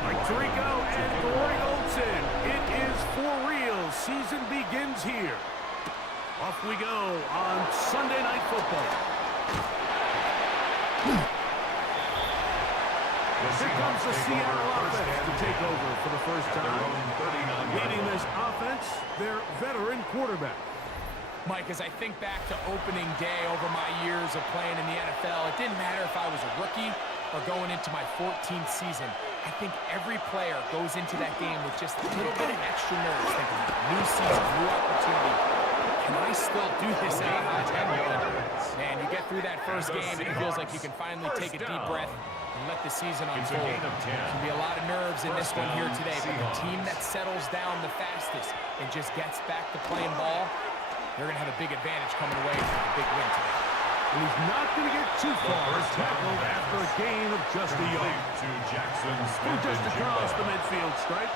Mike Tirico and Greg Olsen. It is for real. Season begins here. Off we go on Sunday Night Football. Here comes the Seattle offense to take over for the first time. Leading this offense, their veteran quarterback. Mike, as I think back to opening day over my years of playing in the NFL, it didn't matter if I was a rookie or going into my 14th season. I think every player goes into that game with just a little bit of extra nerves, thinking, new season, new opportunity. Can I still do this at my 10 yard? Man, you get through that first game, and it feels like you can finally take a deep breath and let the season unfold. There's going to be a lot of nerves in this one here today, but the team that settles down the fastest and just gets back to playing ball, they're going to have a big advantage coming away from a big win today. He's not going to get too far. Tackled after a gain of just a yard. We're just across the midfield stripe.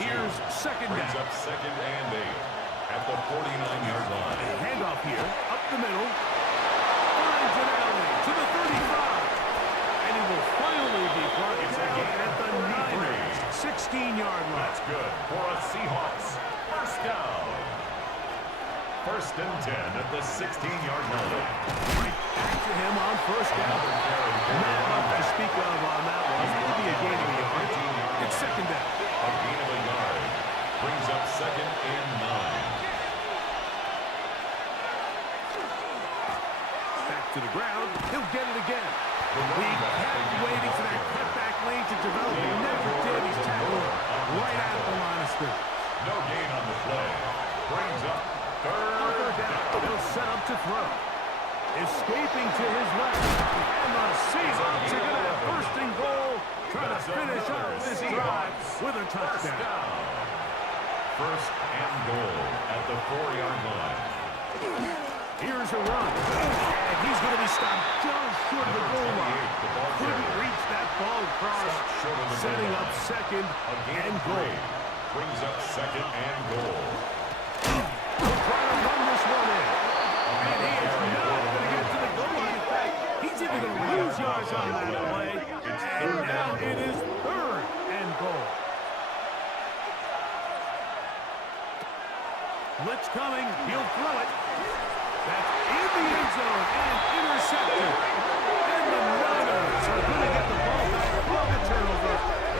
Here's second down. Brings up second and 8 at the 49-yard line. A handoff here, up the middle. Finds an alley to the 35. And he will finally be brought down at the 9ers, 16-yard line. That's good for a Seahawks first down. First and 10 at the 16-yard line. Right back to him on first down. Not much to speak of on that one. Maybe a gain of a yard. It's second down. A gain of a yard. Brings up second and 9. Back to the ground. He'll get it again. We kept waiting for that cutback lane to develop. He never did. He's tackled right at the line of scrimmage. No gain on the play. Brings up third down. He'll set up to throw. Escaping to his left. And the Seahawks are going to have first and goal. Trying to finish off this drive with a touchdown. First and goal at the 4-yard line. Here's a run. And he's going to be stopped just short of the goal line. Couldn't reach that ball across. Setting up second and goal. Brings up second and goal. He'll try to run this one in. And he is not going to get to the goal line. In fact, he's even going to lose yards on that play. And now it is third and goal. Blitz coming. He'll throw it. That's in the end zone and intercepted. And the Niners are going to get the ball back from the turnover.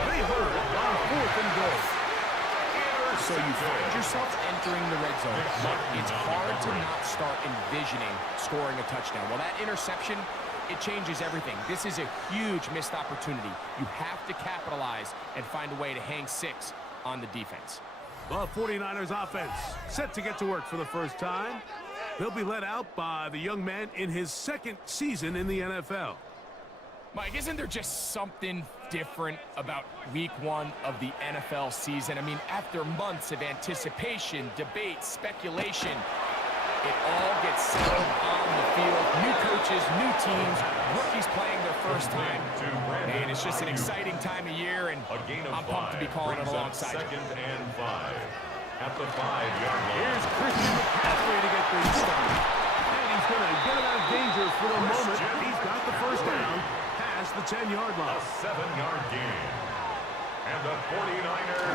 They heard on fourth and goal. So you find yourself entering the red zone. It's hard to not start envisioning scoring a touchdown. Well, that interception, it changes everything. This is a huge missed opportunity. You have to capitalize and find a way to hang 6 on the defense. The 49ers offense set to get to work for the first time. They'll be led out by the young man in his second season in the NFL. Mike, isn't there just something different about week 1 of the NFL season? I mean, after months of anticipation, debate, speculation, it all gets settled on the field. New coaches, new teams, rookies playing their first time. And it's just an exciting time of year, and I'm pumped to be calling it alongside you. Second and 5 at the 5-yard line. Here's Christian McCaffrey to get things started. And he's going to get him out of danger for the moment. He's got the first down past the 10-yard line. A 7-yard gain. And the 49er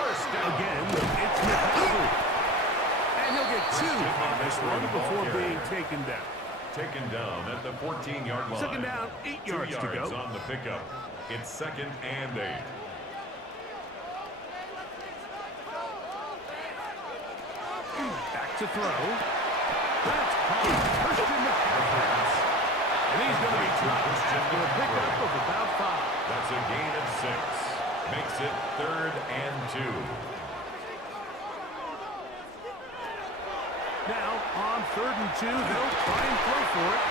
first down. Again, it's McCaffrey. And he'll get 2 on this one before being taken down. Taken down at the 14-yard line. Second down, 8 yards to go. On the pickup. It's second and 8. Back to throw. That's caught. Christian McCaffrey. And he's going to be dropped after a pickup of about 5. That's a gain of 6. Makes it third and 2. Now, on third and 2, they'll try and throw for it.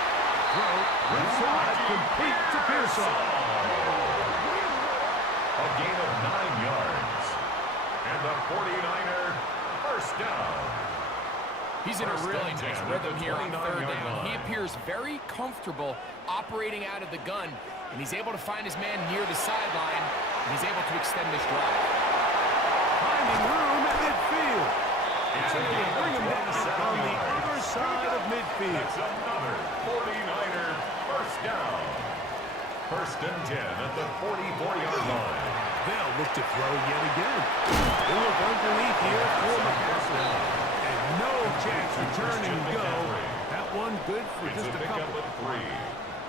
Throw, inside, complete to Pearson. A gain of 9 yards. And the 49er first down. He's in a really nice rhythm here on third down. He appears very comfortable operating out of the gun, and he's able to find his man near the sideline, and he's able to extend this drive. Finding room at midfield. And they will bring him down on the other side of midfield. It's another 49er first down. First and 10 at the 44-yard line. They'll look to throw yet again. They'll look underneath here for McCaffrey. And no chance to turn and go. That one good for just a couple. Of 3.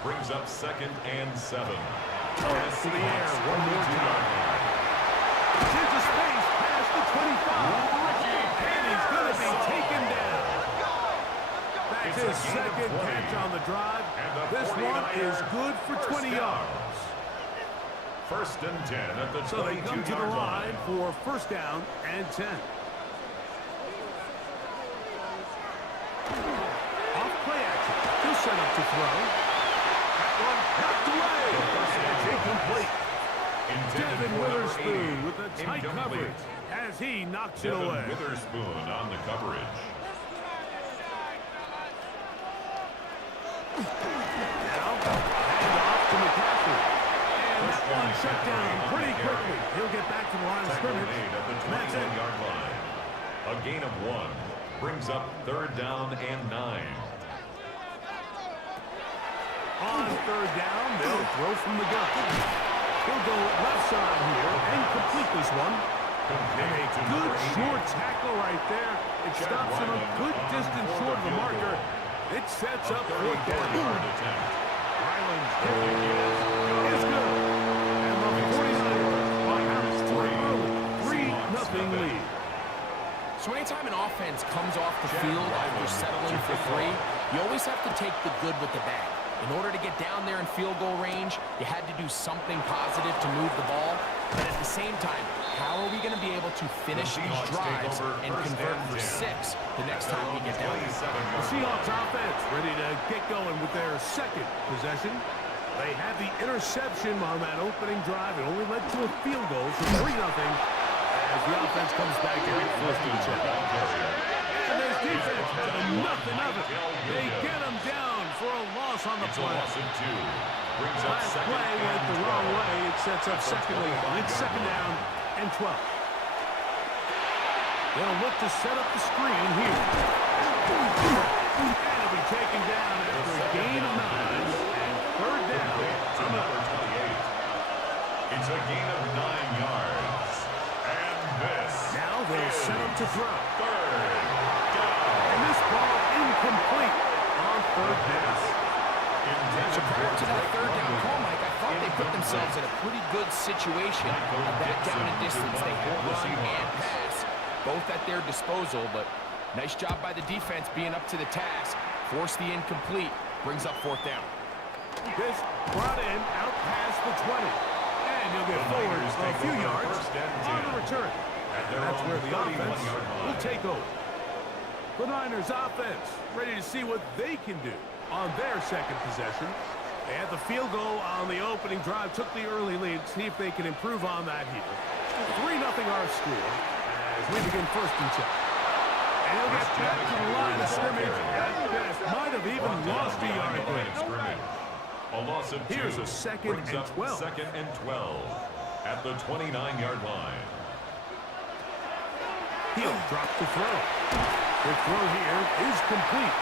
Brings up 2nd and 7. To the air one more time. Into space past the 25. And he's going to be taken down. That's his second catch on the drive. This one is good for 20 yards. 1st and 10 at the 22-yard line. So they come to the line for 1st down and 10. Off play action. He'll set up to throw. That one knocked away. And it's incomplete. Devin Witherspoon with a tight coverage as he knocks it away. Witherspoon on the coverage. Now, hand off to McCaffrey. And that one shut down pretty quickly. He'll get back to the line of scrimmage. At the 21-yard line. A gain of 1 brings up 3rd down and 9. On 3rd down, they'll throw from the gun. He'll go left side here and complete this one. And a good short tackle right there. It stops him a good distance short of the marker. It sets up 4th down. Ryland's kick is good. And the 49ers bypass to an early 3-0 lead. So anytime an offense comes off the field after settling for 3, you always have to take the good with the bad. In order to get down there in field goal range, you had to do something positive to move the ball. But at the same time, how are we going to be able to finish these drives and convert for 6 the next time we get down there? The Seahawks offense ready to get going with their 2nd possession. They had the interception on that opening drive. It only led to a field goal, so 3-0 as the offense comes back in 1st and 10. And there's defense having nothing of it. They get him down for a loss on the play. Last play went the wrong way. It sets up 2nd lead. It's 2nd down and 12. They'll look to set up the screen here. And it'll be taken down after a gain of 9 and 3rd down. To number 28. It's a gain of 9 yards. And this. Now they'll set up to throw. 3rd down. And this ball incomplete on 3rd down. So prior to that 3rd down call, Mike, I thought they put themselves in a pretty good situation of that down and distance. They had run and pass, both at their disposal, but nice job by the defense being up to the task. Force the incomplete, brings up 4th down. This brought in out past the 20. And he'll get forward a few yards on the return. That's where the offense will take over. The Niners offense ready to see what they can do on their 2nd possession. They had the field goal on the opening drive, took the early lead, see if they can improve on that here. 3-0 our score as we begin 1st and 10. And he'll get back to the line of scrimmage at best. Might have even lost a yard there. A loss of 2. Here's a 2nd and 12. 2nd and 12 at the 29-yard line. He'll drop the throw. The throw here is complete.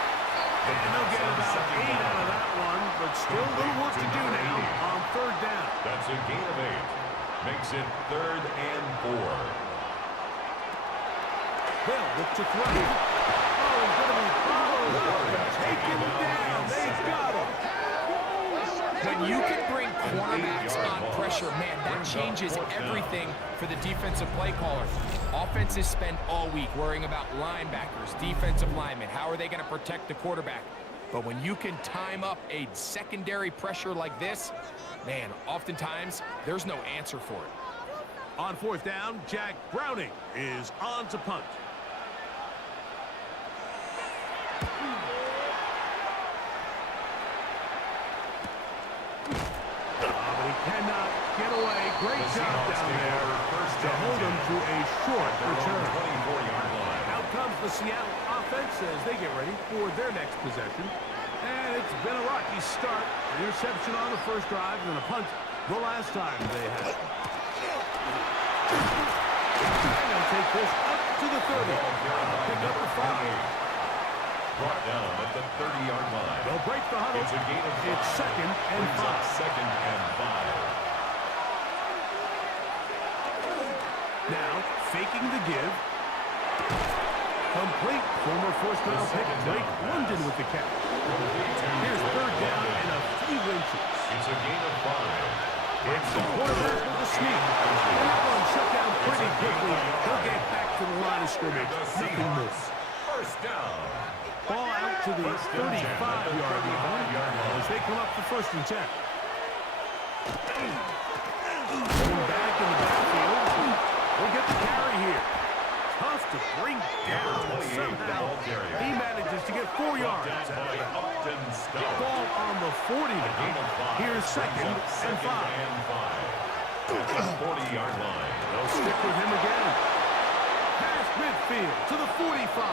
And they'll get about 8 out of that one, but still a little work to do now on 3rd down. That's a gain of 8. Makes it 3rd and 4. They'll look to throw. Oh, he's going to be followed up and taken down. They got him. When you can bring cornerbacks on pressure, man, that changes everything for the defensive play caller. Offenses spend all week worrying about linebackers, defensive linemen. How are they going to protect the quarterback? But when you can time up a secondary pressure like this, man, oftentimes there's no answer for it. On 4th down, Jack Browning is on to punt. Cannot get away. Great job down there to hold him to a short return. 24-yard line. Out comes the Seattle offense as they get ready for their next possession. And it's been a rocky start. An interception on the first drive and a punt the last time they had it. And they'll take this up to the 30. Pick up the 5. Brought down at the 30-yard line. They'll break the huddle. It's a gain of 5. It's 2nd and 5. 2nd and 5. Now, faking the give. Complete. Former first-round pick Drake London with the catch. Here's third down and a few inches. It's a gain of 5. It's the quarterback with the sneak. And that one shut down pretty quickly. He'll get back to the line of scrimmage. Nothing more. First down. Ball out to the 35-yard line as they come up for first and 10. Going back in the backfield. We'll get the carry here. Tough to bring down. Somehow he manages to get 4 yards. Ball on the 40 now. Here's second and 5. At the 40-yard line. They'll stick with him again. Past midfield to the 45.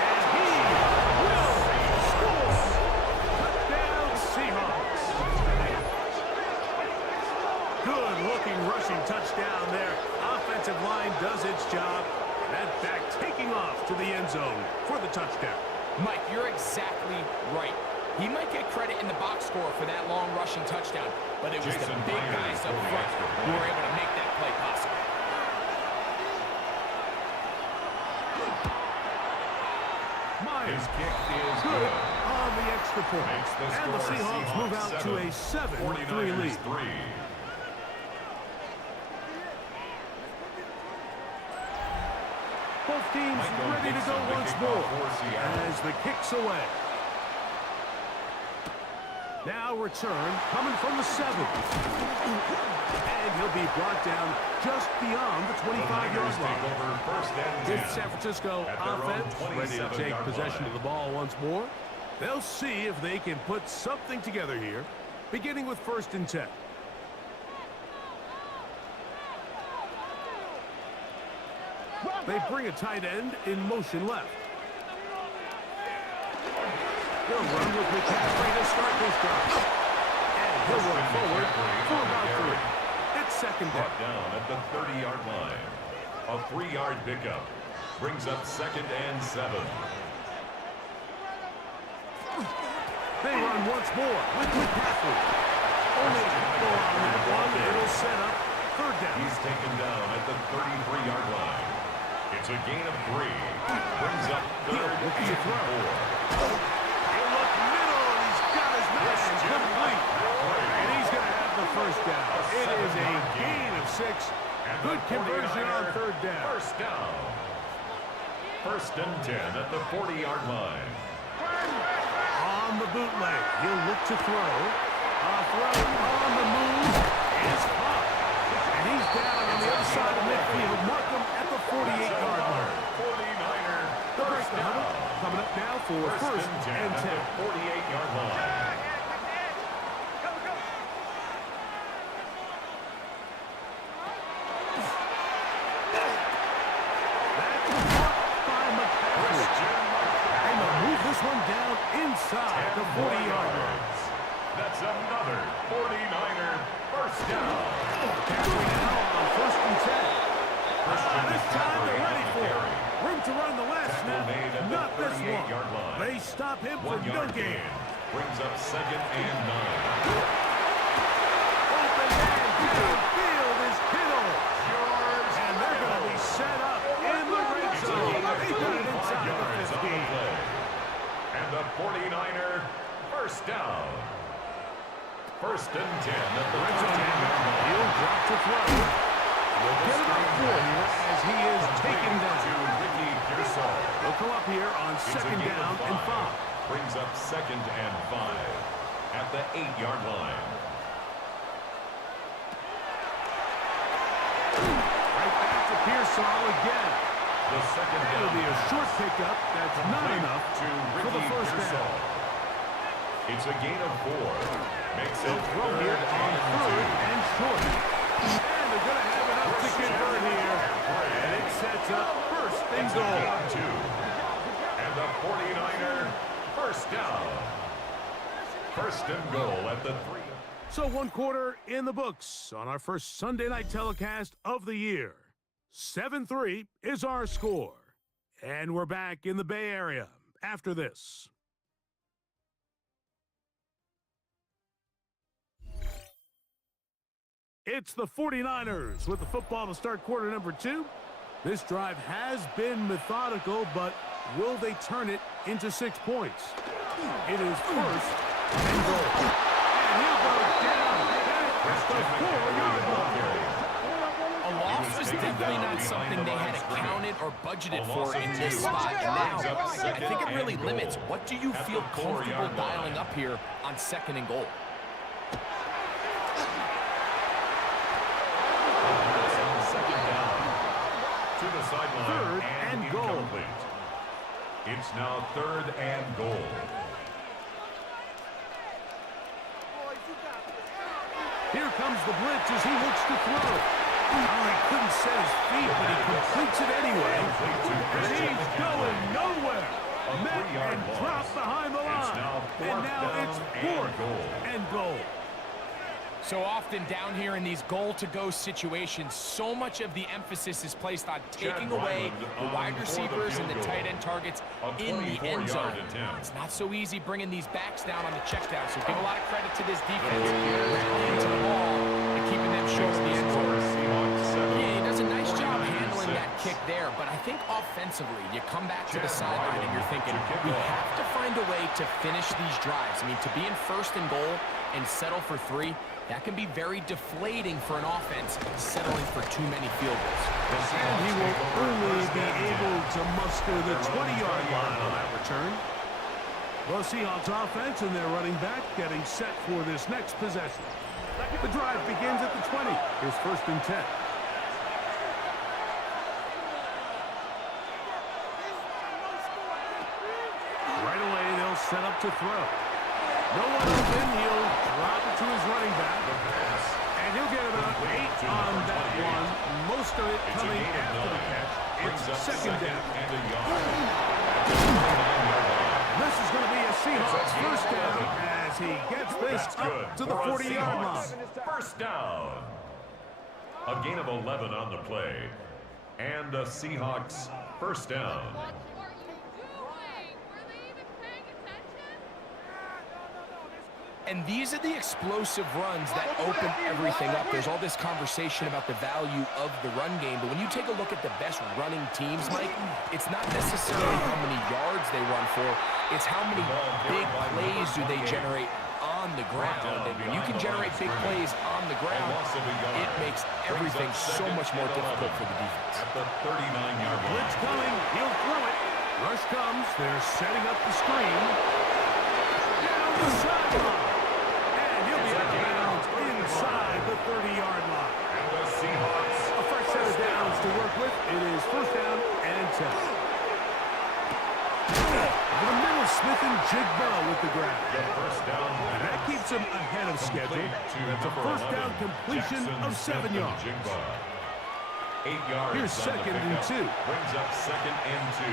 And he will score. Touchdown Seahawks. Good-looking rushing touchdown there. Offensive line does its job. That back taking off to the end zone for the touchdown. Mike, you're exactly right. He might get credit in the box score for that long rushing touchdown, but it was the big guys up front who were able to make that play possible. His kick is Good on the extra point. And the Seahawks move out to a 7-3 lead. 3. Both teams ready to go once more as the kick's away. Now return coming from the 7. And he'll be brought down just beyond the 25-yard line. This San Francisco offense ready to take possession of the ball once more. They'll see if they can put something together here, beginning with first and 10. They bring a tight end in motion left. He'll run with McCaffrey to start this drive. And he'll run forward for about 3. It's second down at the 30-yard line. A 3-yard pickup brings up second and 7. They run once more with McCaffrey. Only a couple on that one. It'll set up third down. He's taken down at the 33-yard line. It's a gain of 3. Brings up third and 4. He'll look middle, and he's got his man complete. And he's going to have the first down. It is a gain of 6. Good conversion on third down. First down. First and 10 at the 40-yard line. On the bootleg, he'll look to throw. A throw on the move is caught. And he's down on the other side of midfield. Mark him at the 48-yard line. 49er. The breakdown coming up now for first and 10. 48-yard line. And they'll move this one down inside the 40-yard line. That's another 49er first down. Carry now on first and 10. This time they're ready for it. Room to run the last snap. Not this one. They stop him for no gain. Brings up second and 9. Open man downfield is Kittle. And they're going to be set up in the red zone. They got it inside the 15. And the 49er first down. First and 10 at the red zone. He'll drop to throw. We'll get it up for you as he is taken down. They'll come up here on second down and 5. Brings up second and 5 at the 8-yard line. Right back to Pearsall again. The second down. It'll be a short pickup. That's not enough for the first down. It's a gain of 4. Makes it Throw here on third and short. And they're going to have enough to convert here. And it sets up first and goal. 2. And the 49er first down. First and goal at the 3. So 1 quarter in the books on our first Sunday night telecast of the year. 7-3 is our score. And we're back in the Bay Area after this. It's the 49ers with the football to start quarter number 2. This drive has been methodical, but will they turn it into 6 points? It is first and goal. And he'll go down at the 4-yard line. A loss was definitely not something they had accounted or budgeted for in this spot. And now, I think it really limits what do you feel comfortable dialing up here on 2nd and goal. To the sideline and goal. It's now 3rd and goal. Here comes the blitz as he looks to throw. Oh, he couldn't set his feet, but he completes it anyway. And he's going nowhere. Met and dropped behind the line. And now it's 4th and goal. So often down here in these goal-to-go situations, so much of the emphasis is placed on taking away the wide receivers and the tight end targets in the end zone. It's not so easy bringing these backs down on the check down, so give a lot of credit to this defense rallying to the ball and keeping them short of the end zone. Yeah, he does a nice job handling that kick there, but I think offensively, you come back to the sideline and you're thinking, we have to find a way to finish these drives. I mean, to be in 1st and goal and settle for 3, that can be very deflating for an offense settling for too many field goals. And he will only be able to muster the 20-yard line on that return. The Seahawks offense and their running back getting set for this next possession. The drive begins at the 20. Here's 1st and 10. Right away, they'll set up to throw. No one open. He'll drop it to his running back. And he'll get about 8 on that one. Most of it coming after the catch. It's 2nd down. This is going to be a Seahawks 1st down as he gets this up to the 40-yard line. 1st down. A gain of 11 on the play. And a Seahawks 1st down. And these are the explosive runs that open everything up. There's all this conversation about the value of the run game, but when you take a look at the best running teams, Mike, it's not necessarily how many yards they run for, it's how many big plays do they generate on the ground. And when you can generate big plays on the ground, it makes everything so much more difficult for the defense. At the 39-yard line. Blitz coming, he'll throw it. Rush comes, they're setting up the screen. Down the sideline. Inside the 30-yard line. And the Seahawks. A fresh set of downs to work with. It is 1st down and 10. Over the middle, Smith and Jigba with the grab. The 1st down. And that keeps him ahead of schedule. That's a 1st down completion of 7 yards. 8 yards. Here's 2nd and 2. Brings up 2nd and 2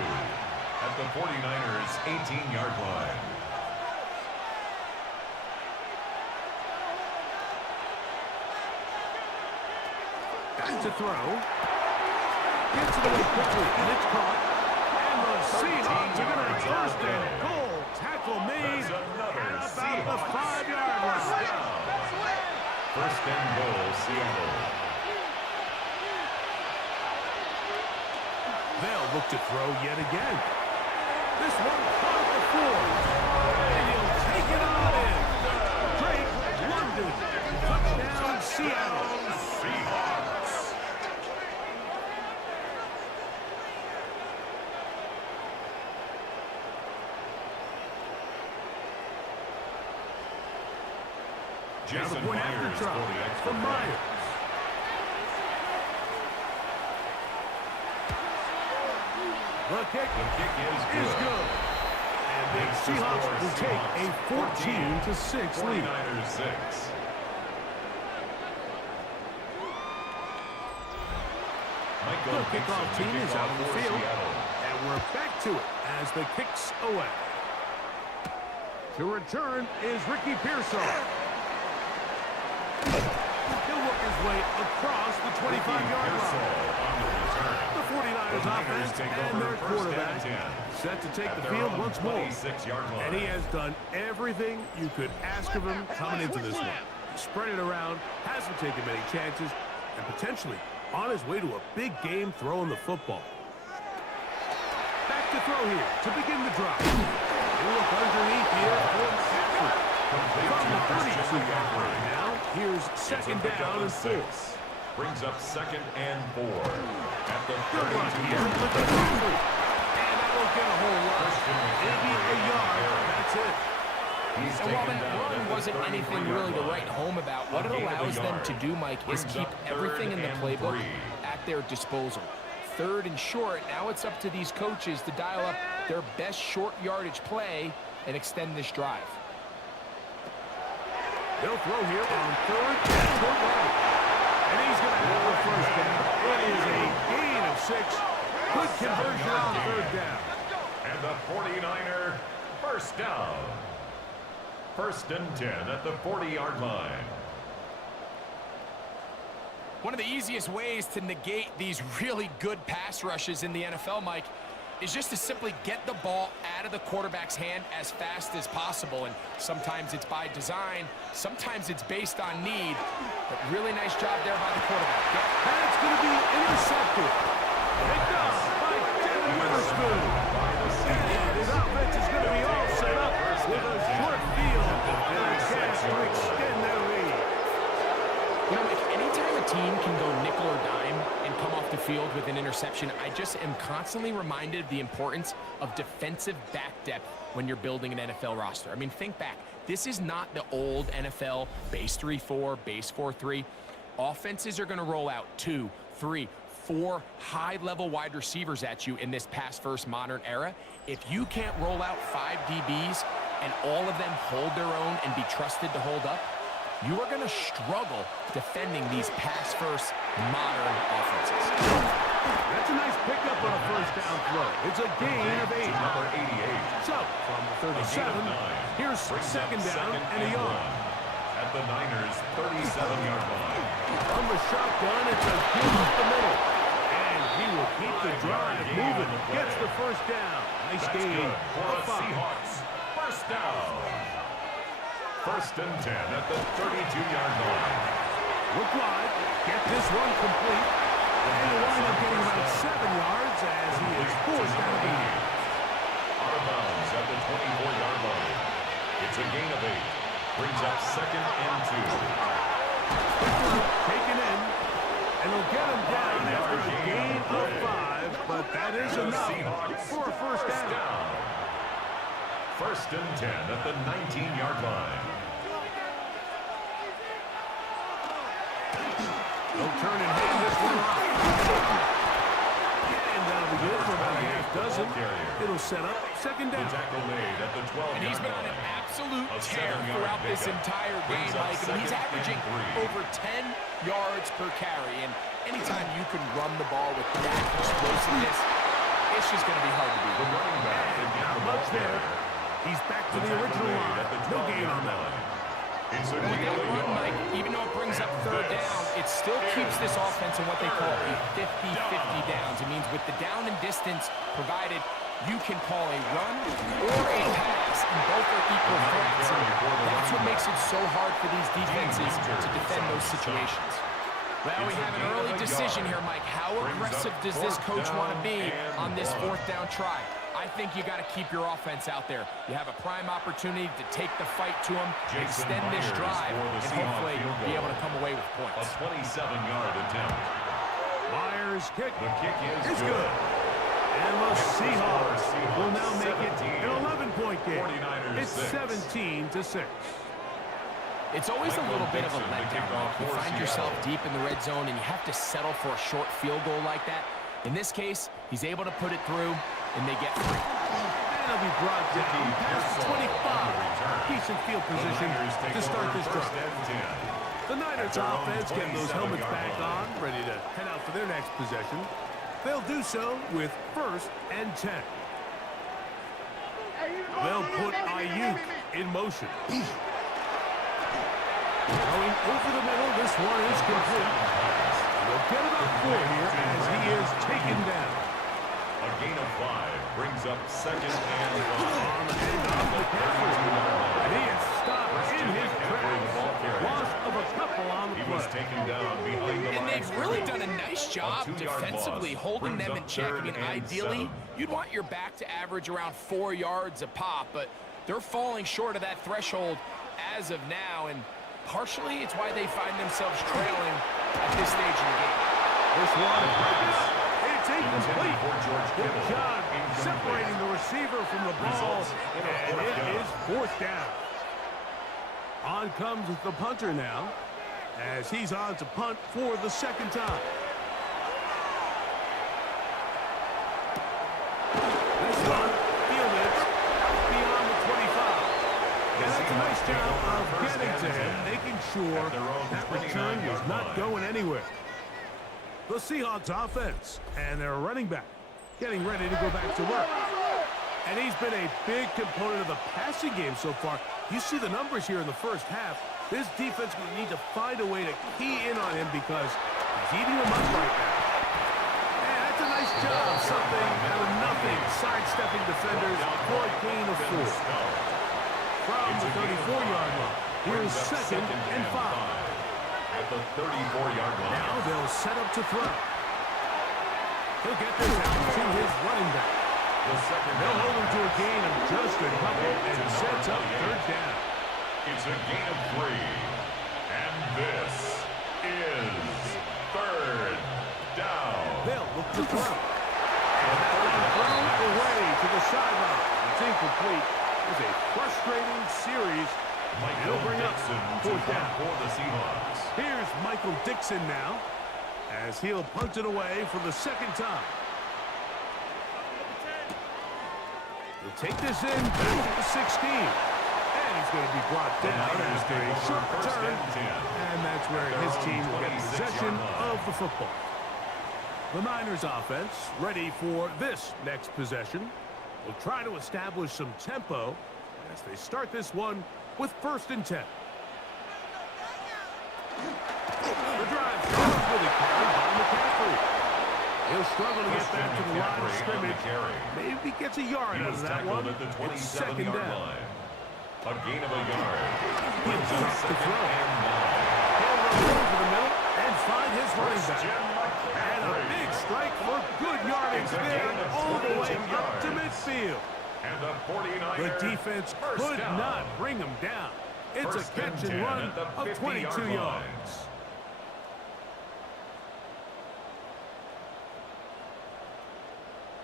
at the 49ers' 18-yard line. Back to throw. Gets it away quickly, and it's caught. And the Seahawks are going to 1st and goal. Tackle made at about the 5-yard line. 1st and goal, Seattle. They'll look to throw yet again. This one caught at the 4. And he'll take it on in. Drake London. Touchdown, Seattle. Seahawks. Now the point after try from Myers. The kick is good. And the Seahawks will take a 14-6 lead. 49ers 6. The kickoff team is out on the field. And we're back to it as the kicks away. To return is Ricky Pearsall. He'll work his way across the 25-yard line. The 49ers offense and their quarterback set to take the field once more. And he has done everything you could ask of him coming into this one. spread it around, hasn't taken many chances, and potentially on his way to a big game throwing the football. Back to throw here to begin the drive. They look underneath here for the effort. From the 32-yard line now, here's second down and 4. Brings up second and 4 at the 32-yard And that won't get a whole lot. Maybe a yard. That's it. And while that run wasn't anything really to write home about, what it allows them to do, Mike, is keep everything in the playbook at their disposal. Third and short, now it's up to these coaches to dial up their best short yardage play and extend this drive. They'll throw here on third and short right. And he's going to have a first down. It is a gain of 6. Good conversion on third down. And the 49er first down. First and 10 at the 40-yard line. One of the easiest ways to negate these really good pass rushes in the NFL, Mike, is just to simply get the ball out of the quarterback's hand as fast as possible. And sometimes it's by design, sometimes it's based on need. But really nice job there by the quarterback. That's going to be intercepted. Picked up by Devin Witherspoon. And his offense is going to be all set up with a short field and a chance to extend their lead. You know, Mike, anytime a team can go nickel or dime and come off the field with an interception, I just am constantly reminded of the importance of defensive back depth when you're building an NFL roster. I mean, think back. This is not the old NFL base 3-4, base 4-3. Offenses are going to roll out 2, 3, 4 high-level wide receivers at you in this pass-first modern era. If you can't roll out 5 DBs and all of them hold their own and be trusted to hold up, you are going to struggle defending these pass-first modern offenses. That's a nice pickup on a first down throw. It's a gain of 8. Number 88. So, from the 37, here's second down and a yard. At the Niners' 37-yard line. From the shotgun, it's a give up the middle. And he will keep the drive moving. Gets the first down. Nice gain. For the Seahawks. First down. First and 10 at the 32-yard line. Look wide. Get this one complete. And he'll wind up getting about 7 yards as he is forced out of the game. Out of bounds at the 24-yard line. It's a gain of 8. Brings up second and 2. Taken in. And he'll get him down after a gain of 5. But that is enough for a first down. First and 10 at the 19-yard line. They'll turn and hand this one off. And that'll be good for about a half dozen. It'll set up second down. Tackle made at the 12-yard line. And he's been on an absolute tear throughout this entire game, Mike. I mean, he's averaging over 10 yards per carry. And anytime you can run the ball with that explosiveness, it's just going to be hard to beat. The running back Not much there. He's back to the original line. No gain on that one. It's a And with that run, Mike, even though it brings up third down, it still keeps this offense in what they call a 50-50 downs. It means with the down and distance provided, you can call a run or a pass, and both are equal threats. And that's what makes it so hard for these defenses to defend those situations. Well, we have an early decision here, Mike. How aggressive does this coach want to be on this fourth down try? I think you got to keep your offense out there. You have a prime opportunity to take the fight to them, extend this drive, and hopefully be able to come away with points. A 27-yard attempt. Myers' kick. The kick is good. And the Seahawks will now make it an 11-point game. It's 17-6. It's always a little bit of a letdown. You find yourself deep in the red zone and you have to settle for a short field goal like that. In this case, he's able to put it through, and they get 3. And he'll be brought down past 25. Decent field position to start this drive. The Niners offense getting those helmets back on, ready to head out for their next possession. They'll do so with first and 10. They'll put Ayuk in motion. Going over the middle, this one is complete. They'll get about 4 here as he is taken down. A gain of 5 brings up second and 1. On the handoff, McCaffrey. And he is stopped in his tracks. Loss of really done a nice job 2-yard defensively loss holding brings them up in check. I mean, 3rd and ideally, 7. you'd want your back to average around 4 yards a pop, but they're falling short of that threshold as of now, and partially it's why they find themselves trailing at this stage in the game. This one, it's incomplete. For George Good Kittle. job Incomplete. separating the receiver from the ball, Results in a and fourth it down. is 4th down. On comes the punter now, as he's on to punt for the 2nd time. This one, fielded beyond the 25. And that's a nice job of getting to him, making sure that return was not going anywhere. The Seahawks offense and their running back getting ready to go back to work. And he's been a big component of the passing game so far. You see the numbers here in the first half. This defense will need to find a way to key in on him because he's eating them up right now. And that's a nice job. Something out of nothing. Sidestepping defenders for a gain of 4. From the 34-yard line, here's 2nd and 5. At the 34-yard line. Now they'll set up to throw. He'll get this out to his running back. They'll hold him to a gain of just a couple and sets up 3rd down. It's a gain of 3. And this is 3rd down. They'll look to throw. And that one thrown away to the sideline. It's incomplete. It was a frustrating series. He'll bring up 4th down. For the Seahawks. Here's Michael Dixon now, as he'll punt it away for the 2nd time. He'll take this in back to the 16. And he's going to be brought down after a short return. And that's where his team will get possession of the football. The Niners offense ready for this next possession. Will try to establish some tempo as they start this one with 1st and 10. The drive starts with a carry by McCaffrey. He'll struggle to get back to the line of scrimmage. Maybe gets a yard out of that one. It's 2nd down. A gain of a yard. He'll stop to throw. He'll run over the middle and find his running back. And a big strike for good yardage there all the way up to midfield. And the 49ers. The defense could not bring him down. It's a catch and run of 22 yards.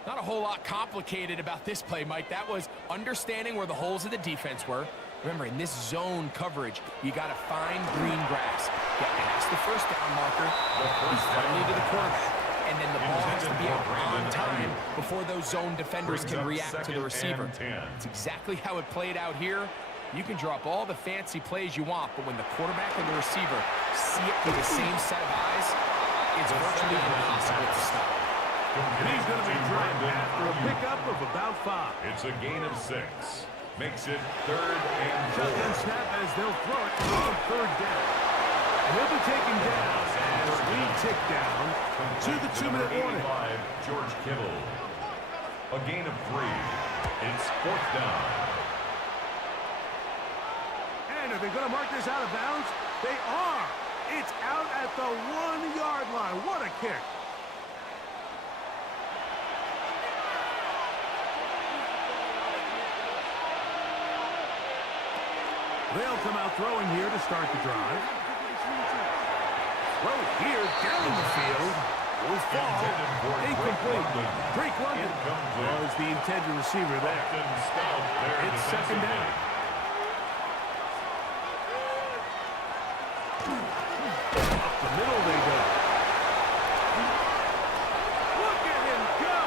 Not a whole lot complicated about this play, Mike. That was understanding where the holes of the defense were. Remember, in this zone coverage, you got to find green grass. Get past the 1st down marker, be friendly to the quarterback, and then the ball has to be out on time before those zone defenders can react to the receiver. It's exactly how it played out here. You can drop all the fancy plays you want, but when the quarterback and the receiver see it through the same set of eyes, it's virtually impossible to stop. And he's going to be dropped after a pickup of about 5. It's a gain of 6. Makes it 3rd and 4. Shotgun snap as they'll throw it on 3rd down. And he'll be taken down as we tick down to the 2-minute warning. George Kittle. A gain of 3. It's 4th down. And are they going to mark this out of bounds? They are. It's out at the 1-yard line. What a kick. They'll come out throwing here to start the drive. Throw here down the field. Will fall. Incomplete. Drake London was the intended receiver there. It's 2nd down. Up the middle they go. Look at him go.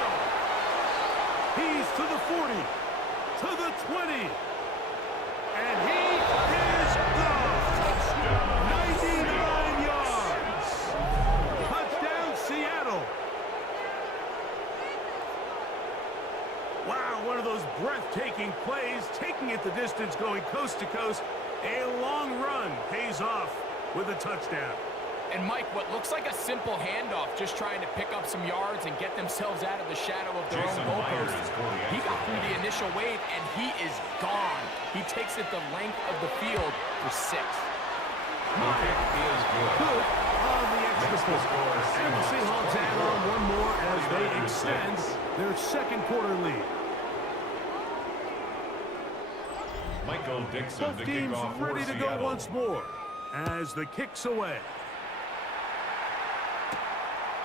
He's to the 40, to the 20. And he is gone. 99 yards. Touchdown, Seattle. Wow, one of those breathtaking plays, taking it the distance, going coast to coast. A long run pays off with a touchdown. And Mike, what looks like a simple handoff, just trying to pick up some yards and get themselves out of the shadow of their own goalpost. He got through the initial wave, and he is gone. He takes it the length of the field for 6. Good on the extra point. And the Seahawks add on one more as they extend their second quarter lead. Michael Dixon Both to teams kick off for ready to go Seattle. once more as the kick's away.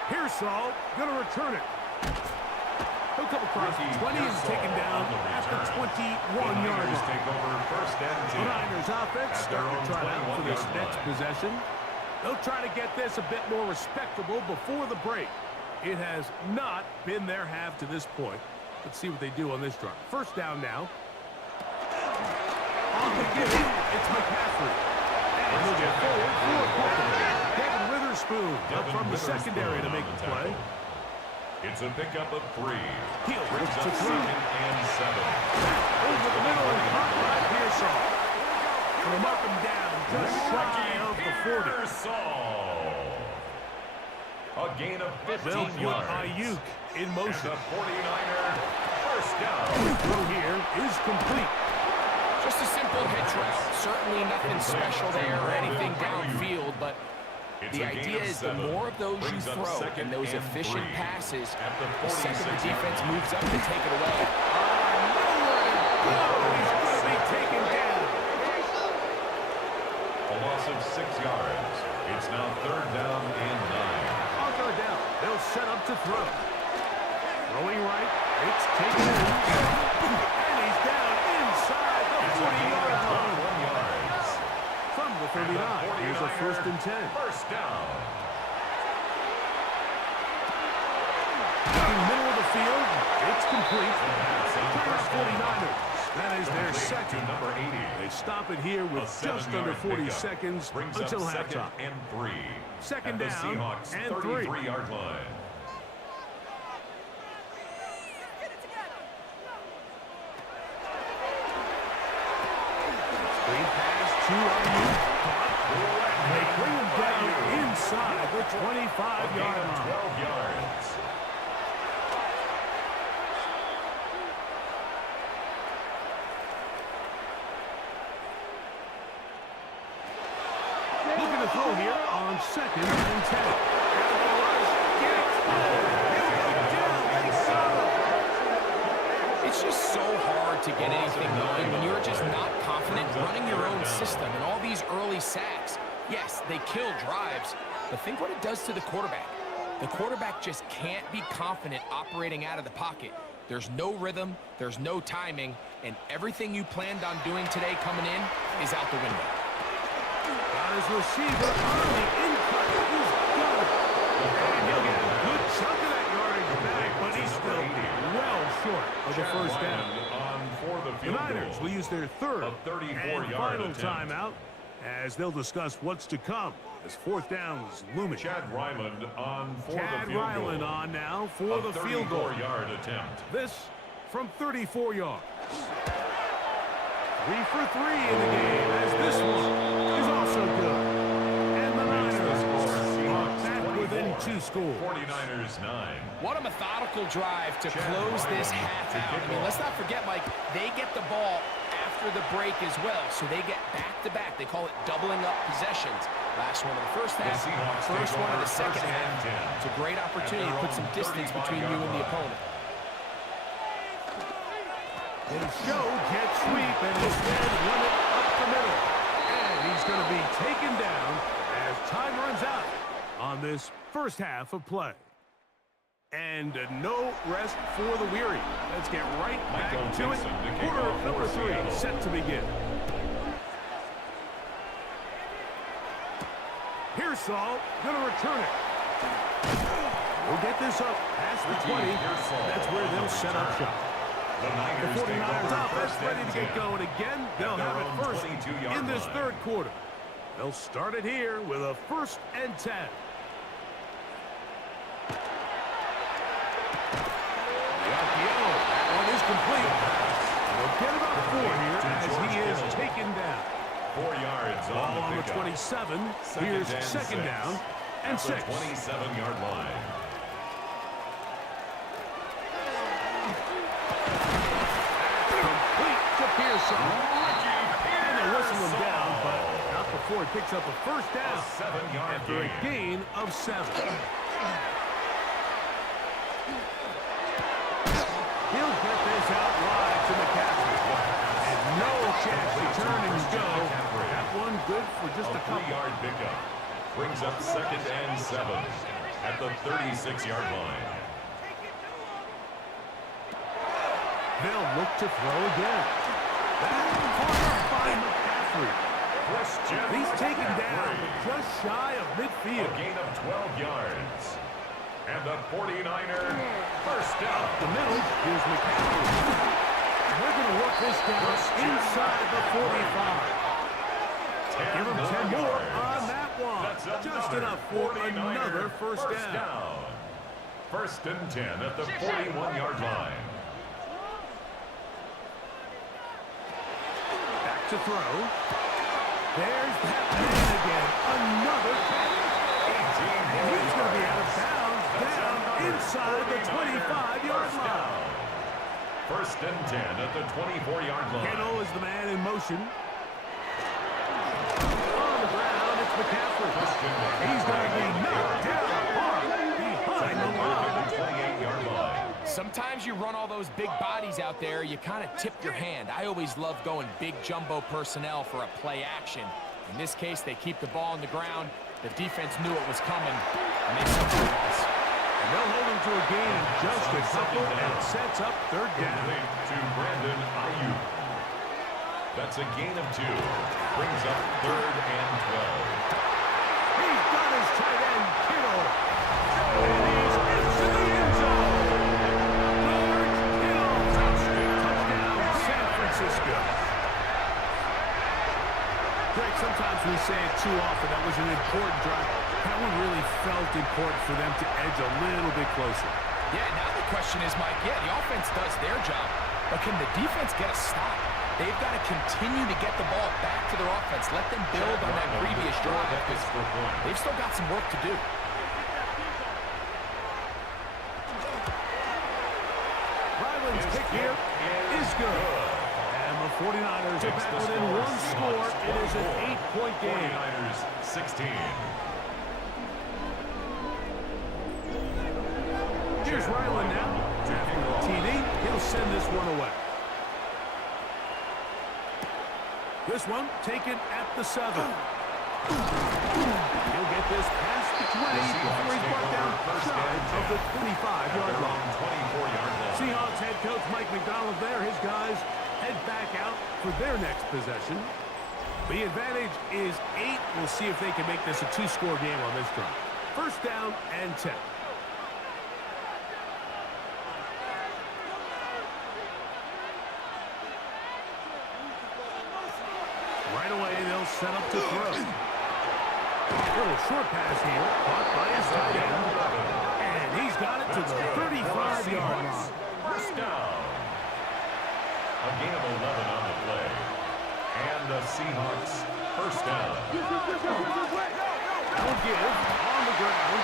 Pearsall going to return it. He'll come across the 20 and taken down at the 21-yard line. Take over first and 10. The Niners offense At their starting own to try out for this 21-yard next line. possession. They'll try to get this a bit more respectable before the break. It has not been their half to this point. Let's see what they do on this drive. First down now. On the give, it's McCaffrey. And he'll get forward for a quarterback. Devin Witherspoon up from the secondary to make the play. It's a pickup of 3. Heel Brings looks up to throw. 2nd and 7. Over the middle and caught by Pearsall. They'll mark him down just shy of the 40. Pearsall. A gain of 15 They'll put yards. Ayuk in And motion. the 49er first down. Throw here is complete. Just a simple hitch route. Certainly nothing special there or anything downfield, but It's the a gain idea of is the 7. more of those you Brings up throw second and those and efficient 3. passes, At the the second the 46-yard defense line. moves up to take it away. He's going to be taken down. A loss of 6 yards. It's now 3rd down and 9. On third down, they'll set up to throw. Throwing right, it's taken in. And he's down inside the 40-yard line. 1 yards. From the 39, here's a 1st and 10. First down. In the middle of the field, it's complete. Timeout 49ers. That is their second. Number 80. They stop it here with just under 40 seconds Brings until up 2nd halftime. and 3. Second At the down Seahawks and 3. 33-yard line. Screen pass to Ayuk. They bring him down inside the 25-yard line. 12 yards. Looking to throw here on 2nd and 10. It's just so hard to get anything going when you're just not confident running your own system and all these early sacks. Yes, they kill drives, but think what it does to the quarterback. The quarterback just can't be confident operating out of the pocket. There's no rhythm, there's no timing, and everything you planned on doing today coming in is out the window. Got his receiver on the in-cut. He's got it. And he'll get a good chunk of that yardage back, but he's still well short of the first down. The Niners will use their third A and 34-yard final attempt. timeout as they'll discuss what's to come as 4th down is looming. Chad Ryland on for Chad the field Ryland goal. on now for A the field goal. 34-yard attempt. This from 34 yards. 3 for 3 in the game as this one is also good. And the Niners are back within 2 scores. 49ers 9. What a methodical drive to close this half out. I mean, let's not forget, Mike, they get the ball after the break as well, so they get back-to-back. They call it doubling up possessions. Last one of the first half, first one of the second half. It's a great opportunity to put some distance between you and the opponent. They show jet sweep and instead run it up the middle. And he's going to be taken down as time runs out on this first half of play. And no rest for the weary. Let's get right back to it. Quarter number 3 set to begin. Pearsall going to return it. We'll get this up past the 20. That's where they'll set up shop. The 49ers offense ready to get going again. They'll have it first in this third quarter. They'll start it here with a 1st and 10. That one is complete. They'll get about 4 here as he is taken down. 4 yards Ball on the pickup. 27. Here's second down and 6. 27-yard line. Complete to Pearsall. And they whistle him down, but not before he picks up a first down. A 7-yard after a gain of 7. He'll get this out wide to McCaffrey. And no chance to turn and go. That one good for just a couple. 3-yard pickup. Brings up 2nd and 7 at the 36-yard line. They'll look to throw again. That's caught by McCaffrey. He's taken down just shy of midfield. A gain of 12 yards. And the 49er first down. The middle, here's McCaffrey. We're going to work this down inside the 45. Give him 10 more on that one. Just enough for another first down. 1st and 10 at the 41-yard line. Back to throw. There's that man again. Another catch. And he's going to be out of bounds down inside the 25-yard line. 1st and 10 at the 24-yard line. Kittle is the man in motion. On the ground, it's McCaffrey. He's going to be knocked down hard behind the line. 28-yard line. Sometimes you run all those big bodies out there, you kind of tip your hand. I always love going big jumbo personnel for a play action. In this case, they keep the ball on the ground. The defense knew it was coming, and they suffered a loss. And they'll hold him to a gain of just a couple, and it sets up 3rd down. To Brandon Ayuk. That's a gain of 2. Brings up 3rd and 12. He's got his tight end, Kittle. And he's into the end zone. Touchdown, San Francisco. Greg, sometimes we say it too often. That was an important drive. That one really felt important for them to edge a little bit closer. Yeah, now the question is, Mike, the offense does their job, but can the defense get a stop? They've got to continue to get the ball back to their offense. Let them build on that previous drive, because they've still got some work to do. Ryland's kick here is good. And the 49ers are back within one score. It is an 8-point game. 49ers 16. Here's Ryland now. After the TD, he'll send this one away. This one taken at the 7. He'll get this past the 20 before he's brought down shy of the 25-yard line. 24-yard line. Seahawks head coach Mike McDonald there. His guys head back out for their next possession. The advantage is 8. We'll see if they can make this a 2-score game on this drive. First down and 10. Right away, they'll set up to throw. Little short pass here, caught by his tight end. And he's got it to the 35-yard line. First down. A gain of 11 on the play. And the Seahawks first down. That'll give on the ground.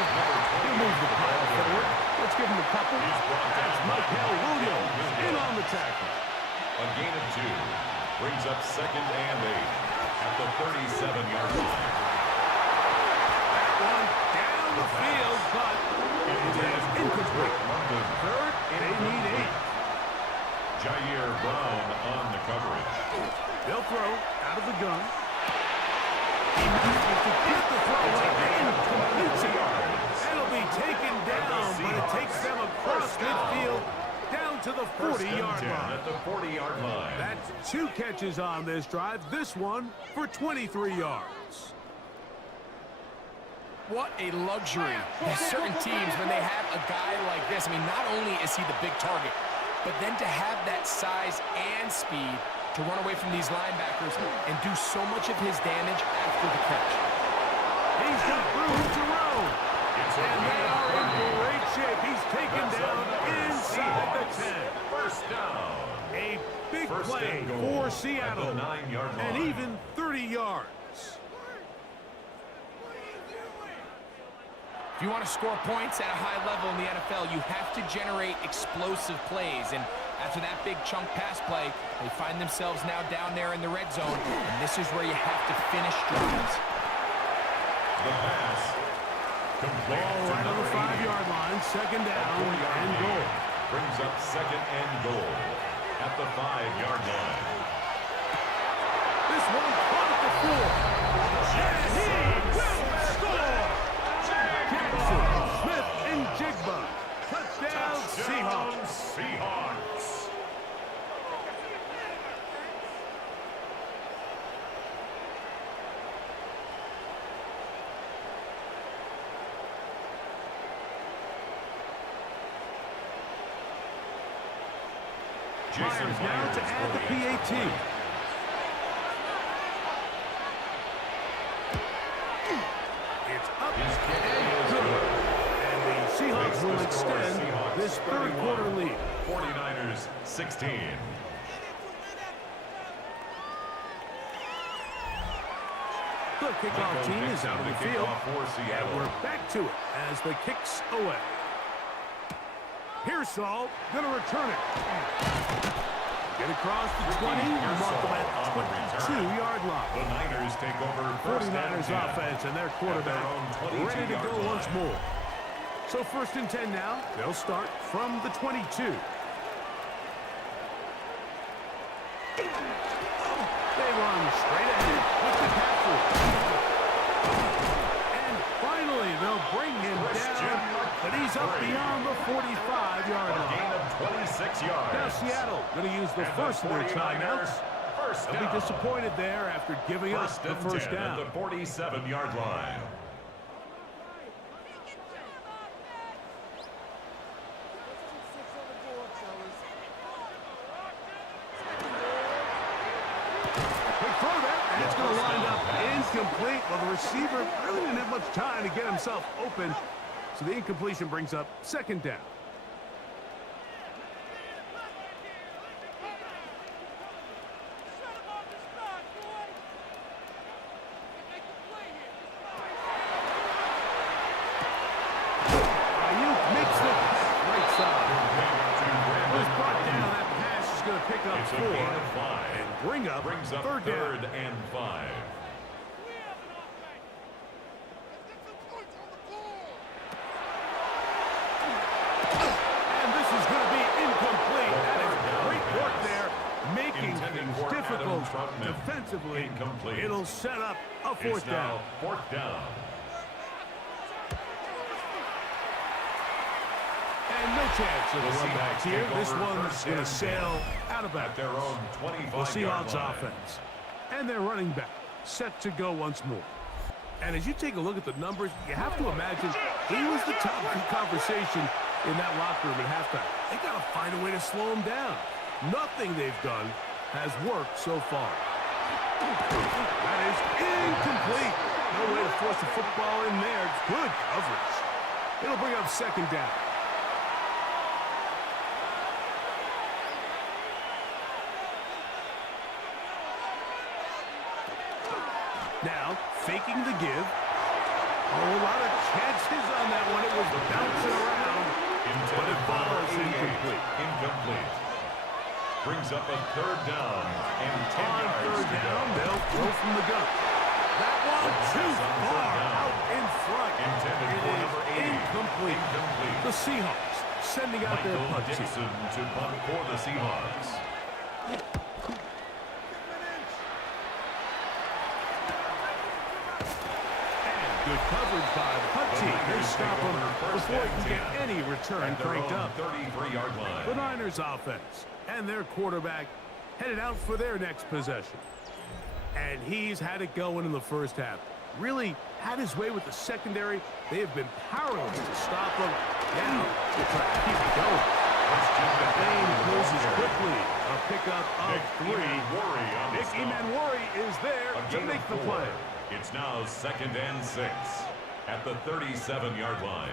He'll move the ball forward. Let's give him a couple. That's Michael Williams in on the tackle. A gain of 2. Brings up 2nd and 8 at the 37-yard line. That one down the field, but it is incomplete. 3rd, and they need 8. Jair Brown on the coverage. They'll throw out of the gun. He manages to get the throw and completes it. It'll be taken down, but it takes them across midfield down to the 40-yard line. At the 40-yard line. That's 2 catches on this drive. This one for 23 yards. What a luxury. There's certain teams, when they have a guy like this, I mean, not only is he the big target, but then to have that size and speed to run away from these linebackers and do so much of his damage after the catch. He's got room to roam. And they are in great shape. He's taken down inside the 10. First down. A big First play and goal for at Seattle. the 9-yard line. And even 30 yards. If you want to score points at a high level in the NFL, you have to generate explosive plays. And After that big chunk pass play, they find themselves now down there in the red zone, and this is where you have to finish drives. The pass. Complete Ball right on the 5-yard line, second down and goal. Brings up second and goal at the 5-yard line. This one caught at the 4. And he will score! Jackson, Smith, and Jigba. Touchdown, Seahawks. Seahawks. Myers now to add the PAT. It's up and good. And the Seahawks will extend this third-quarter lead. 49ers 16. The kickoff team is out of the field. And And we're back to it as the kick's away. Pearsall gonna return it. Get across the 20 and mark them at the 22-yard line. The Niners take over first 49ers and 10. offense and their quarterback ready to go once more. So first and 10 now. They'll start from the 22. They run straight ahead with the tackle. And finally, they'll bring him down, but he's up beyond the 45-yard A line. gain of 26 yards. Now Seattle going to use the first of their timeouts. First They'll down. be disappointed there after giving up the and first 10 down. at the 47-yard line. Quick throw there, and it's going to wind up incomplete. Well, the receiver really didn't have much time to get himself open, so the incompletion brings up second down. Ayuk makes the right side. Was brought down. That pass is going to pick up It's a 4 gain of 5. and Brings up third down. and 5. And this is going to be incomplete. That is great work there, making Intended things for difficult Adam Trutman. defensively. Incomplete. It'll set up a It's fourth down. now fourth down. And no chance of a The run back Seahawks here. take This over one's first going to and sail out of At bounds. their own The 25-yard Seahawks line. offense. And their running back set to go once more. And as you take a look at the numbers, you have to imagine he was the top conversation in that locker room at halftime. They got to find a way to slow him down. Nothing they've done has worked so far. That is incomplete. No way to force the football in there. Good coverage. It'll bring up second down. Now, faking the give. A whole lot of chances on that one. It was bouncing around, but it falls incomplete. Incomplete. Brings up a third down and 10 On yards third to down, go. they'll throw from the gun. That one too far out in front. Intended It for is number 80. incomplete. Incomplete. The Seahawks sending out their Michael punt team. Dixon to punt for the Seahawks. Good coverage by the punt team. They stop him before he can get any return At their cranked own up. 33-yard line. The Niners offense and their quarterback headed out for their next possession. And he's had it going in the first half. Really had his way with the secondary. They have been powerless to stop him. Now, they're trying to keep it going. The lane closes quickly. A pickup of 3. Nick Emanwari is there to make the play. It's now second and 6 at the 37-yard line.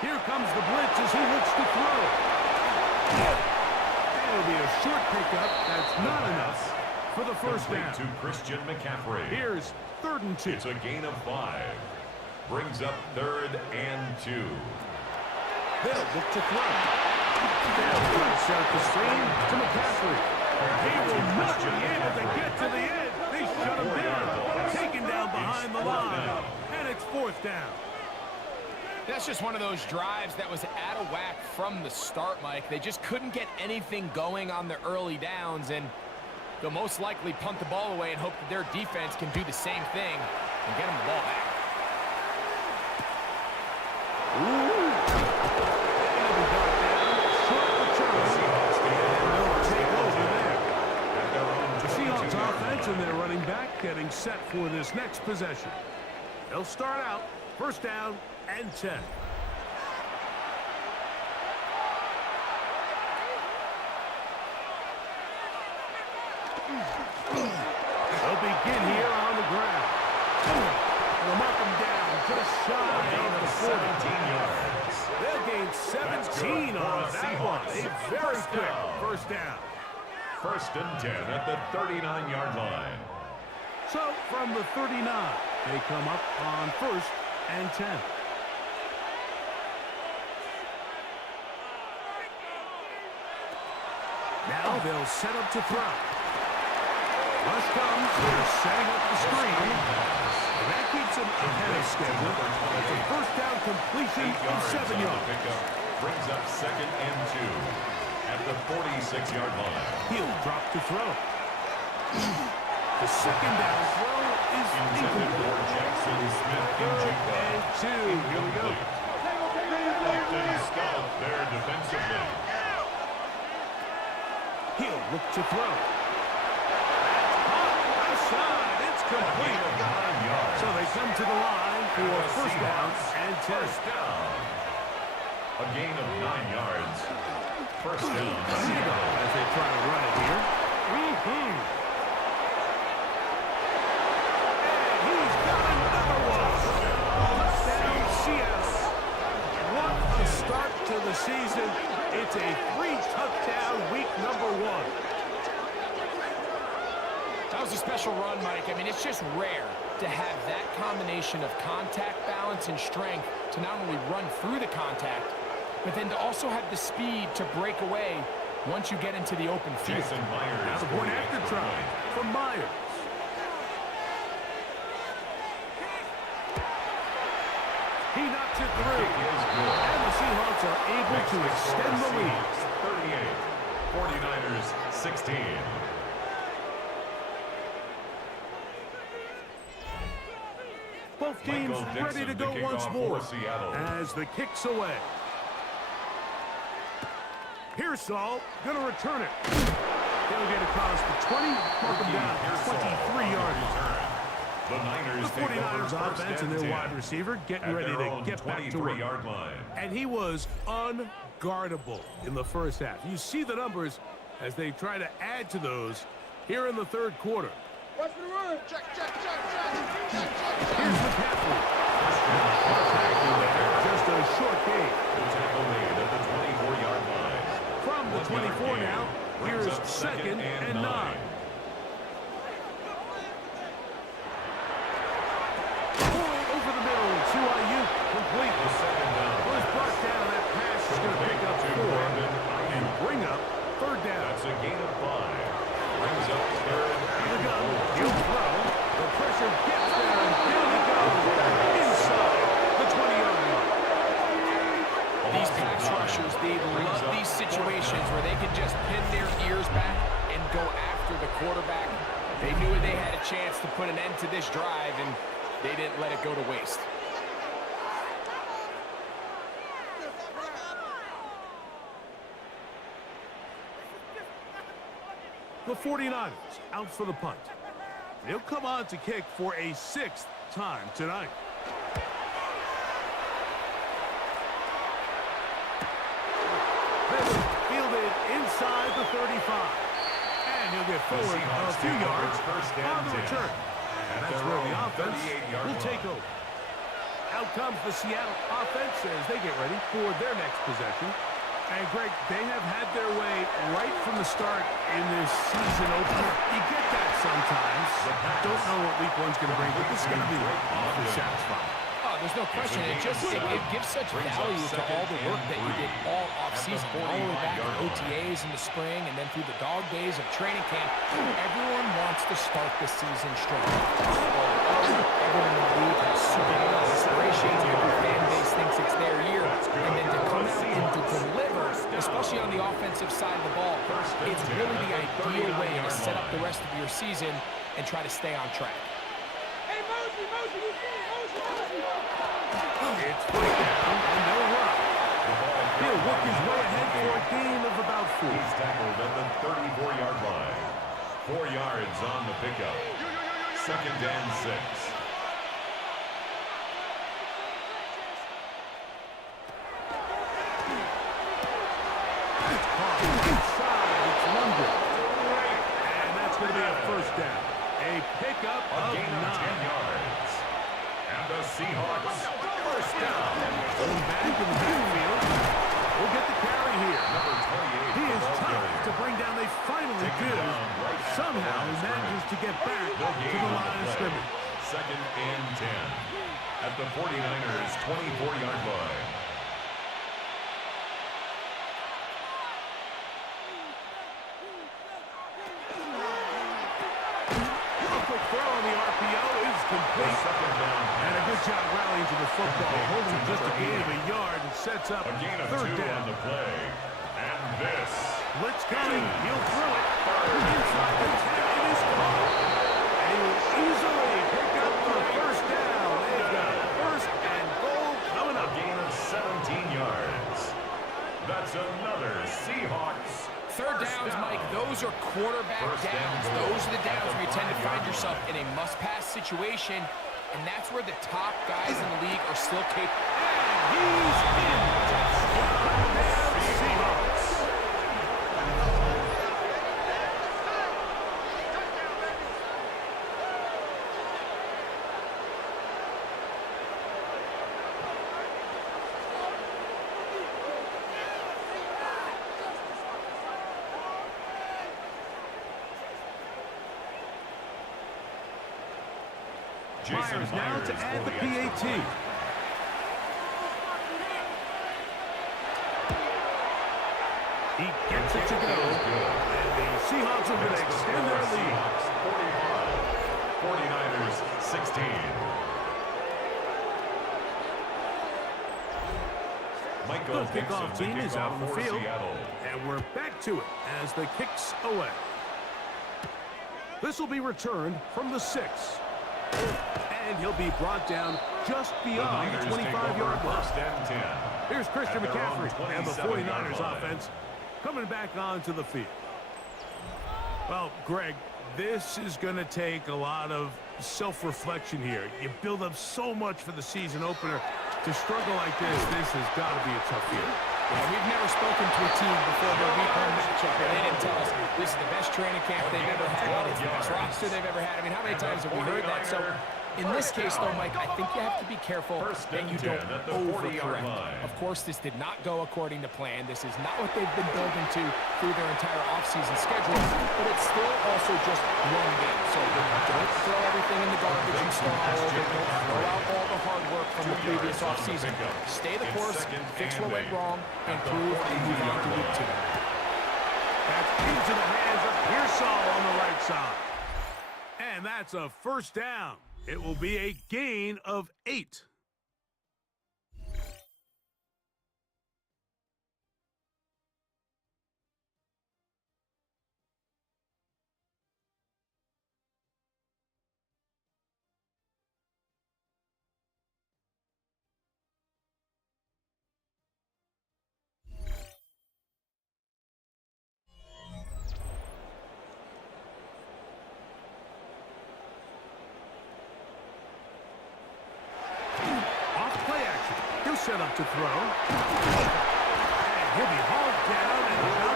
Here comes the blitz as he looks to throw. It'll be a short pickup. That's not enough for the first Complete down. to Christian McCaffrey. Here's 3rd and 2. It's a gain of 5. brings up 3rd and 2. They'll look to throw. They'll try to set the screen to McCaffrey. He will not be able to get to the edge. They shut him down. Taken down behind the line. And it's 4th down. That's just one of those drives that was out of whack from the start, Mike. They just couldn't get anything going on the early downs, and they'll most likely punt the ball away and hope that their defense can do the same thing and get them the ball back. The Seahawks offense and their running back getting set for this next possession. They'll start out 1st down and 10. They'll begin here on the ground. They'll mark them down just shy of the 17 yards. They'll gain 17 on that one. A very quick 1st down. 1st and 10 at the 39-yard line. So from the 39, they come up on 1st and 10. Now they'll set up to throw. Rush comes. They're setting up the screen. And that keeps them ahead of schedule. It's a 1st down completion of 7 yards. Brings up 2nd and 2 at the 46-yard line. He'll drop to throw. The 2nd down throw is incomplete. Jackson Smith And 2. Here we go. Upton Scott there defensively. He'll look to throw. Outside, it's complete. So they come to the line for 1st down and 10. 1st down. A gain of 9 yards. 1st down. As they try to run it here. And he's got another one. Touchdown, Seahawks. What a start to the season. It's a 3-touchdown week number 1. That was a special run, Mike. I mean, it's just rare to have that combination of contact balance and strength to not only run through the contact, but then to also have the speed to break away once you get into the open field. Jason Myers. Now the point after try from Myers. He knocks it through. And the Seahawks are able to extend the lead. 38. 49ers 16. Both teams ready to go once more as the kick's away. Pearsall going to return it. He'll get across the 20, mark him down at the 23-yard line. The 49ers offense and their wide receiver getting ready to get back to work. And he was unguardable in the 1st half. You see the numbers as they try to add to those here in the 3rd quarter. Watch for the run. Check. Here's McCaffrey. Just a short gain. From the 24 now, here's 2nd and 9. Over the middle to Ayuk, complete. Was brought down. That pass is going to pick up 4 and bring up 3rd down. That's a gain of 5. Brings up 3rd. The gun, he'll throw. The pressure gets there, and here we go. Inside the 20-yard line. These pass rushers, they love these situations where they can just pin their ears back and go after the quarterback. They knew they had a chance to put an end to this drive, and they didn't let it go to waste. The 49ers out for the punt. They'll come on to kick for a 6th time tonight. This fielded inside the 35. And he'll get forward a few yards on the return. And that's where the offense will take over. Out comes the Seattle offense as they get ready for their next possession. And, Greg, they have had their way right from the start in this season opener. You get that sometimes. Don't know what week 1's going to bring, but this is going to be awfully satisfying. Oh, there's no question. It gives such value to all the work that you did all offseason, all the way back to OTAs in the spring and then through the dog days of training camp. Everyone wants to start the season strong. Everyone in the league has Super Bowl aspirations. Every fan base thinks it's their year. And then to come out and to deliver, especially on the offensive side of the ball, it's really the ideal way to set up the rest of your season and try to stay on track. It's right down, and no run. He'll work his way ahead for a gain of about 4. He's tackled at the 34-yard line. 4 yards on the pickup. 2nd and 6. Inside, it's London. And that's going to be a first down. A pickup of 9. 10 yards. And the Seahawks, first down. Going back in the backfield. We'll get the carry here. Number 28. He is tough to bring down. They finally do. Somehow he manages to get back to the line of scrimmage. 2nd and 10. At the 49ers' 24-yard line. Complete. And a good job rallying to the football. Holding just a gain of a yard and sets up a gain of 3rd 2 down. on the play. And this. Blitz coming. He'll throw it. Inside the 10. It is caught. And he will easily pick up the first down. They've got 1st and goal coming up. A gain of 17 yards. That's another Seahawks. 3rd downs, Mike, those are quarterback downs. Those are the downs where you tend to find yourself in a must-pass situation, and that's where the top guys in the league are still capable. And he's in. Touchdown, Seahawks. Myers now to add the PAT. He gets it to go. And the Seahawks are going to extend their lead. 45. 49ers 16. The kickoff team is out on the field. And we're back to it as the kick's away. This will be returned from the 6. And he'll be brought down just beyond the 25-yard line. 1st and 10. Here's Christian McCaffrey and the 49ers offense coming back onto the field. Well, Greg, this is going to take a lot of self-reflection here. You build up so much for the season opener. To struggle like this has got to be a tough year. Well, we've never spoken to a team before their week 1 matchup where they didn't tell us this is the best training camp they've ever had. It's the best roster they've ever had. I mean, how many times have we heard that? So, in this case, though, Mike, I think you have to be careful that you don't overcorrect. Of course, this did not go according to plan. This is not what they've been building to through their entire offseason schedule, but it's still also just one game. So, don't throw everything in the garbage and start all over. Don't throw out all the hard work from the previous offseason. Stay the course, fix what went wrong, improve, and move on to week 2. That's into the hands of Pearsall on the right side. And that's a first down. It will be a gain of 8. Set up to throw. And he'll be hauled down and about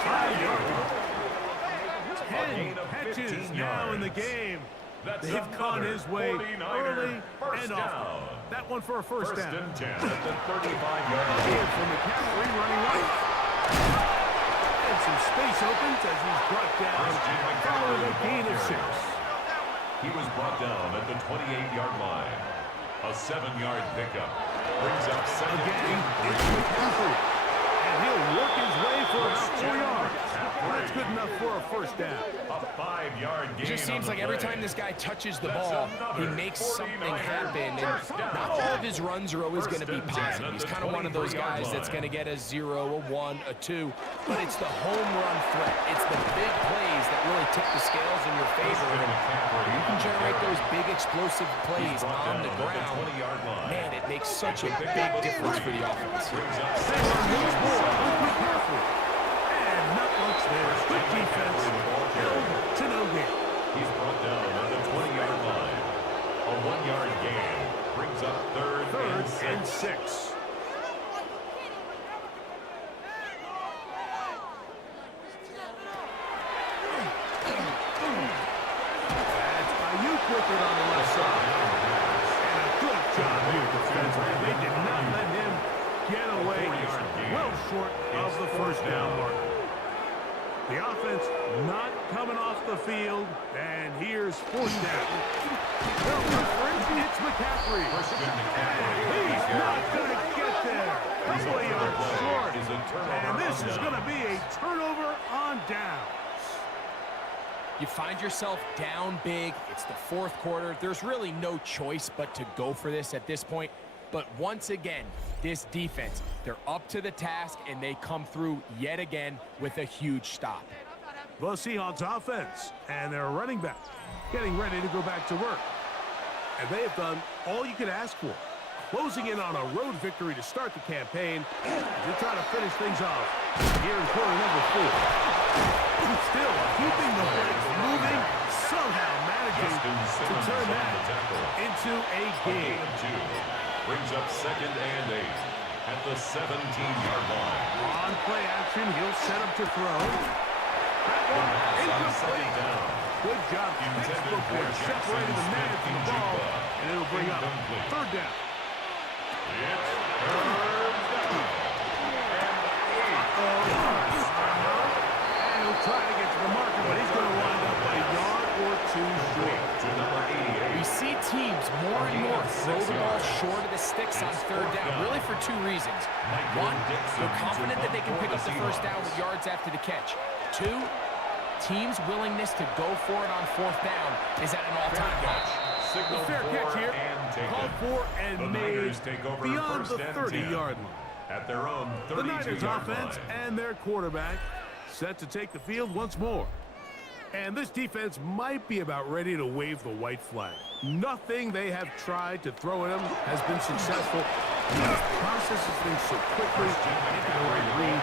35 yards. 10 catches now in the game. They've gone his way early and often. That one for a first down. 1st and 10 at the 35-yard line. In from McCaffrey running right. And some space opens as he's brought down following a gain of 6. He was brought down at the 28-yard line. A 7-yard pickup. Brings up second. Again, it's McCaffrey. And he'll work his way for about 4 yards. That's good enough for a first down. A 5-yard gain. It just seems like every time this guy touches the ball, he makes something happen. And not all of his runs are always going to be positive. He's kind of one of those guys that's going to get a 0, a 1, a 2. But it's the home run threat. It's the big plays that really tip the scales in your favor. And you can generate those big explosive plays on the ground. Man, it makes such a big difference for the offense. And not much there. Good defense. Held to no gain. He's brought down at the 20-yard line. A 1-yard gain brings up third and 6. With it on the left side. And a good job here defensively. They did not let him get away. Well short of the first down mark. The offense not coming off the field. And here's fourth down. It's McCaffrey. And he's not going to get there. Couple yards short. And this is going to be a turnover on down. You find yourself down big. It's the fourth quarter. There's really no choice but to go for this at this point. But once again, this defense, they're up to the task, and they come through yet again with a huge stop. The Seahawks offense and their running back getting ready to go back to work. And they have done all you could ask for. Closing in on a road victory to start the campaign to try to finish things off here in quarter number 4. Still keeping the brakes moving, somehow managing to turn that into a game. Brings up second and 8 at the 17-yard line. On play action, he'll set up to throw. That one incomplete. Good job. Textbook there, separating the man from the ball, and it'll bring up third down. It's third down. And he'll try to get to the marker, but he's going to wind up a yard or 2 short. To number 88. We see teams more and more throw the ball short of the sticks on third down, really for 2 reasons. One, they're confident that they can pick up the first down with yards after the catch. 2, teams' willingness to go for it on fourth down is at an all-time high. Signal Fair catch here. Called for and The made Niners take over beyond first the and 30-yard line. at their own The Niners 32-yard offense line. and their quarterback set to take the field once more. And this defense might be about ready to wave the white flag. Nothing they have tried to throw at him has been successful. He just processes things so quickly into the right read,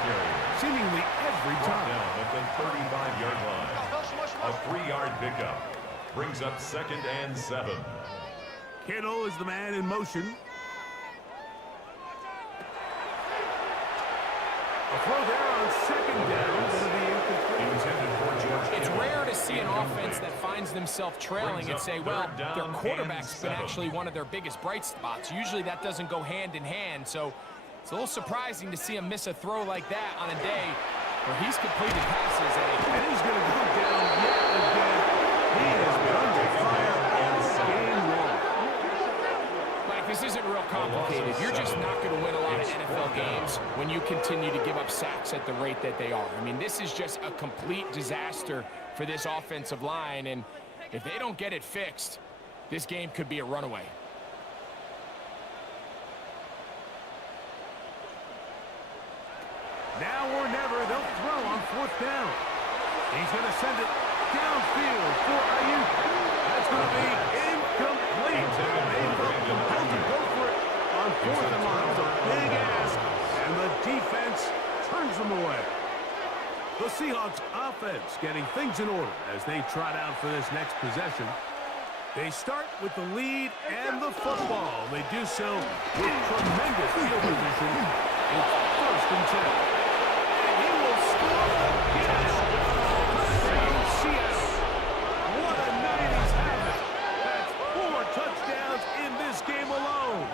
seemingly every Brought time. down at the 35-yard line. A 3-yard pickup brings up second and 7. Kittle is the man in motion. A throw there on second down. Going to be incomplete. Intended for George It's Kittle. rare to see an offense that finds themselves trailing and say, well, their quarterback's been actually one of their biggest bright spots. Usually that doesn't go hand in hand, so it's a little surprising to see him miss a throw like that on a day where he's completed passes. And he's going to go down yet again. He has been under fire all game long. Like, this isn't real complicated. You're just not going to win a lot of NFL games when you continue to give up sacks at the rate that they are. I mean, this is just a complete disaster for this offensive line, and if they don't get it fixed, this game could be a runaway. Now or never, they'll throw on fourth down. He's going to send it downfield for Ayuk. That's going to be incomplete. They felt compelled to go for it on fourth and long. It's a big ask, and the defense turns them away. The Seahawks offense getting things in order as they trot out for this next possession. They start with the lead and the football. They do so with tremendous field position. It's first and 10. And he will score again. Touchdown, Seattle. What a night he's having. That's 4 touchdowns in this game alone.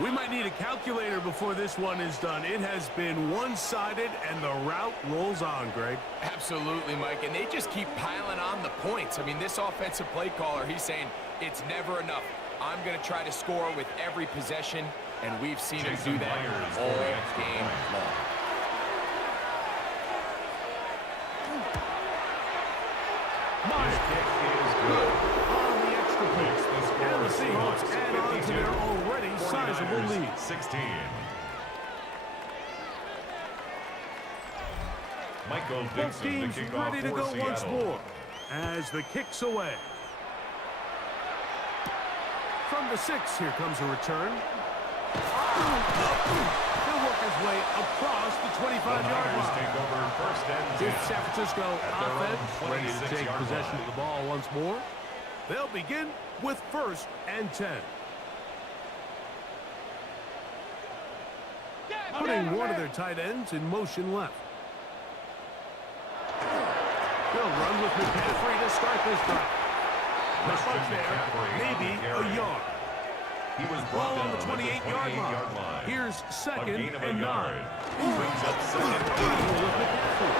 We might need a calculator before this one is done. It has been one-sided, and the route rolls on, Greg. Absolutely, Mike, and they just keep piling on the points. I mean, this offensive play caller, he's saying it's never enough. I'm going to try to score with every possession, and we've seen him do that all game long. His kick is good. On the extra point. Makes the score And the Seahawks add on to 52, their already sizable 49ers lead. 16. Michael Both Dixon, the teams kickoff ready to for go Seattle. once more as the kick's away. From the 6, here comes a return. He'll work his way across the 25-yard Niners line. take over first and 10. It's San Francisco At their own offense ready to take 26-yard possession line. of the ball once more. They'll begin with first and 10. Putting one of their tight ends in motion left. They'll run with McCaffrey to start this drive. Not much there, maybe a yard. He was Ball brought on down the 28-yard line. Here's A second gain of a and 9. yard. Brings up second and With 9. McCaffrey.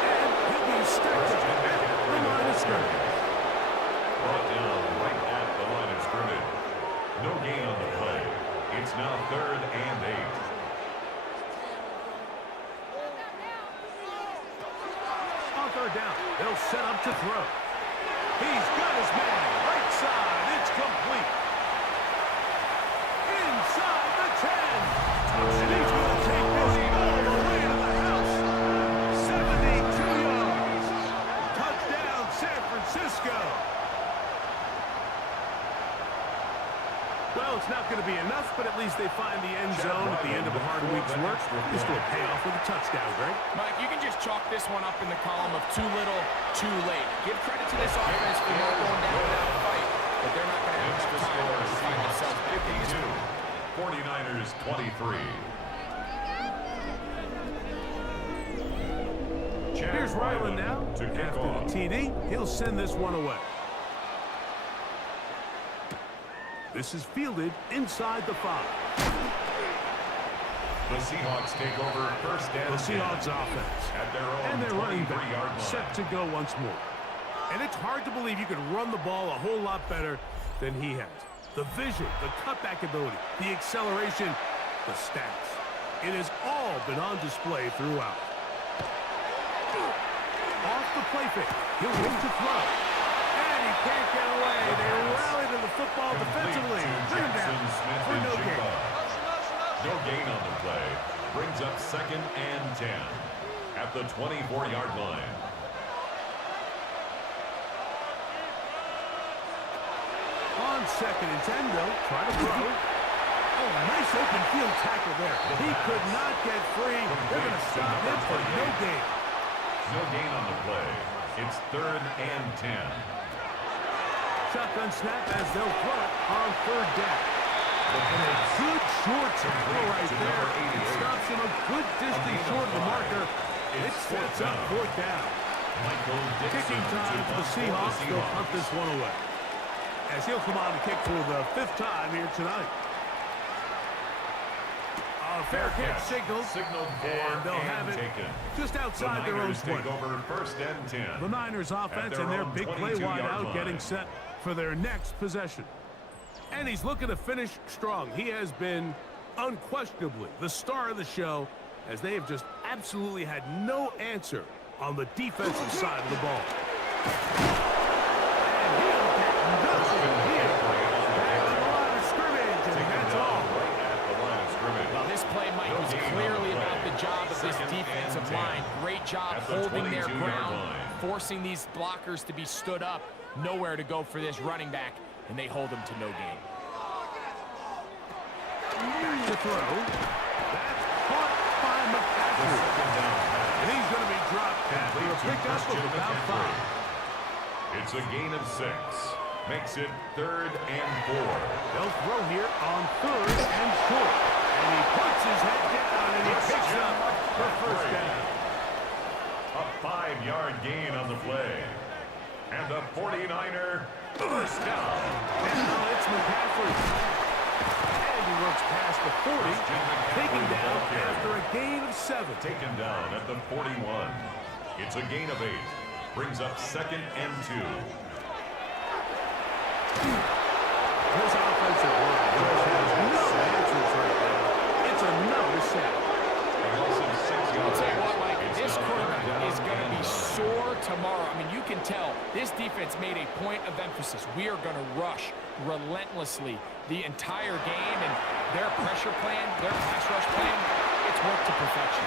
And he'll be stacked up at the line of scrimmage. Brought down right at the line of scrimmage. No gain on the play. It's now third and 8. On third down, they'll set up to throw. He's got his man. Right side, it's complete. Inside the 10. And he's going to take this all the way to the house. 72 yards. Touchdown, San Francisco. Well, it's not going to be enough, but at least they find the end zone at the end of a hard week's work. This will pay off with a touchdown, Greg. Mike, you can just chalk this one up in the column of too little, too late. Give credit to this offense for not going down without a fight, but they're not going to have It's the enough time score to find themselves back in this 52, 49ers 23. Here's Ryland now. to kick After off. the TD, he'll send this one away. This is fielded inside the 5. The Seahawks take over first and The 10 Seahawks offense. at their And own their running 23-yard back line. set to go once more. And it's hard to believe you could run the ball a whole lot better than he has. The vision, the cutback ability, the acceleration, the stats. It has all been on display throughout. Off the play fake. He'll look to throw. And he can't get away. They rally to the football defensively. Bring him down for no gain. No gain on the play. Brings up second and 10 at the 24-yard line. On second and 10, they'll try to throw. Oh, nice open field tackle there. He could not get free. They're going to stop him for no gain. No gain on the play. It's third and 10. Shotgun snap as they'll throw it on third down. And a good short throw right there. It stops him a good distance short of the marker. It sets up fourth down. Michael Dixon Kicking time for the Seahawks. They'll punt this one away. As he'll come on to kick for the 5th time here tonight. A fair kick signaled. Signaled for And they'll have it taken. just outside their own Niners 20. take over first and 10. The Niners offense their and their own big play 22-yard wide out line. getting set for their next possession. And he's looking to finish strong. He has been unquestionably the star of the show as they have just absolutely had no answer on the defensive side of the ball. And he'll get nothing here. Back on the line of scrimmage, and that's all. Right at the line of scrimmage. Well, this play, Mike, was gain on clearly the play. about the job of this Second defensive and 10 line. Great job at the holding their 22-yard ground, line. forcing these blockers to be stood up. Nowhere to go for this running back, and they hold him to no gain. Back to throw. That's caught by McCaffrey. Second down pass. And he's going to be dropped after a Complete to pickup of Christian about McCaffrey. 5. It's a gain of 6. Makes it third and 4. They'll throw here on third and short. And he puts his head down and he picks up the first down. A 5-yard gain on the play. And the 49er first down. And now it's McCaffrey. And he works past the 40, taken down after a gain of 7. Taken down at the 41. It's a gain of 8. Brings up 2nd and 2. This offensive line just has no answers right now. It's another sack. I'll tell you what, Mike, this quarterback is going to be sore tomorrow. I mean, you can tell this defense made a point of emphasis. We are going to rush relentlessly the entire game, and their pressure plan, their pass rush plan, it's worked to perfection.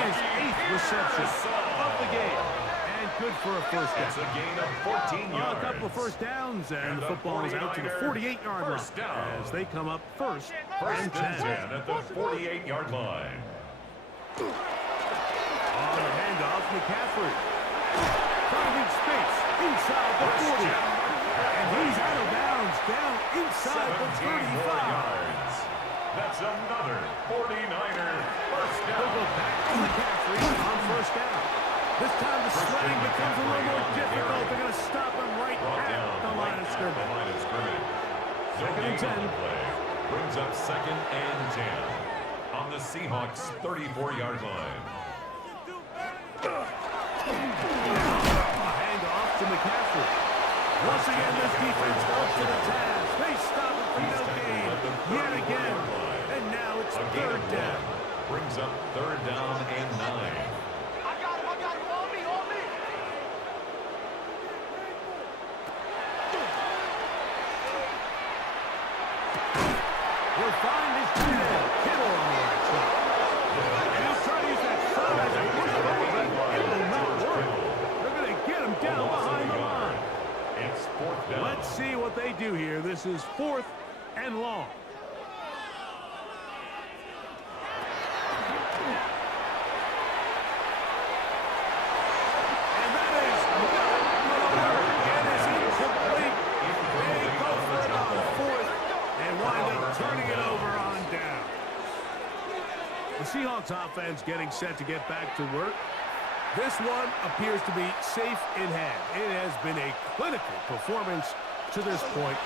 His 8th reception of the game. And good for a first down. It's a gain of 14 yards. A couple of first downs, and the football is out to the 48-yard line as they come up first and 10. At the 48-yard line. On the handoff, McCaffrey. Finding space inside the 40. And he's out of bounds, down inside the 35. That's another 49er first down. They'll go back to McCaffrey on first down. This time the swing becomes a little more difficult. They're going to stop him right at the line of scrimmage. Second and 10. Brings up 2nd and 10. On the Seahawks' 34-yard line. A handoff to McCaffrey. Once again, this defense up to the task. They stop it for no gain yet again. And now it's third down. Brings up 3rd down and 9. I got him, on me. He'll find his tight end, Kittle on the right side. And he'll try to use that throw as a push ball, but it will not work. They're going to get him down behind the line. It's 4th down. Let's see what they do here. This is 4th and long. And that is not going to work. It is incomplete. They go for it on 4th and wind up turning it over on down. The Seahawks offense getting set to get back to work. This one appears to be safe in hand. It has been a clinical performance to this point.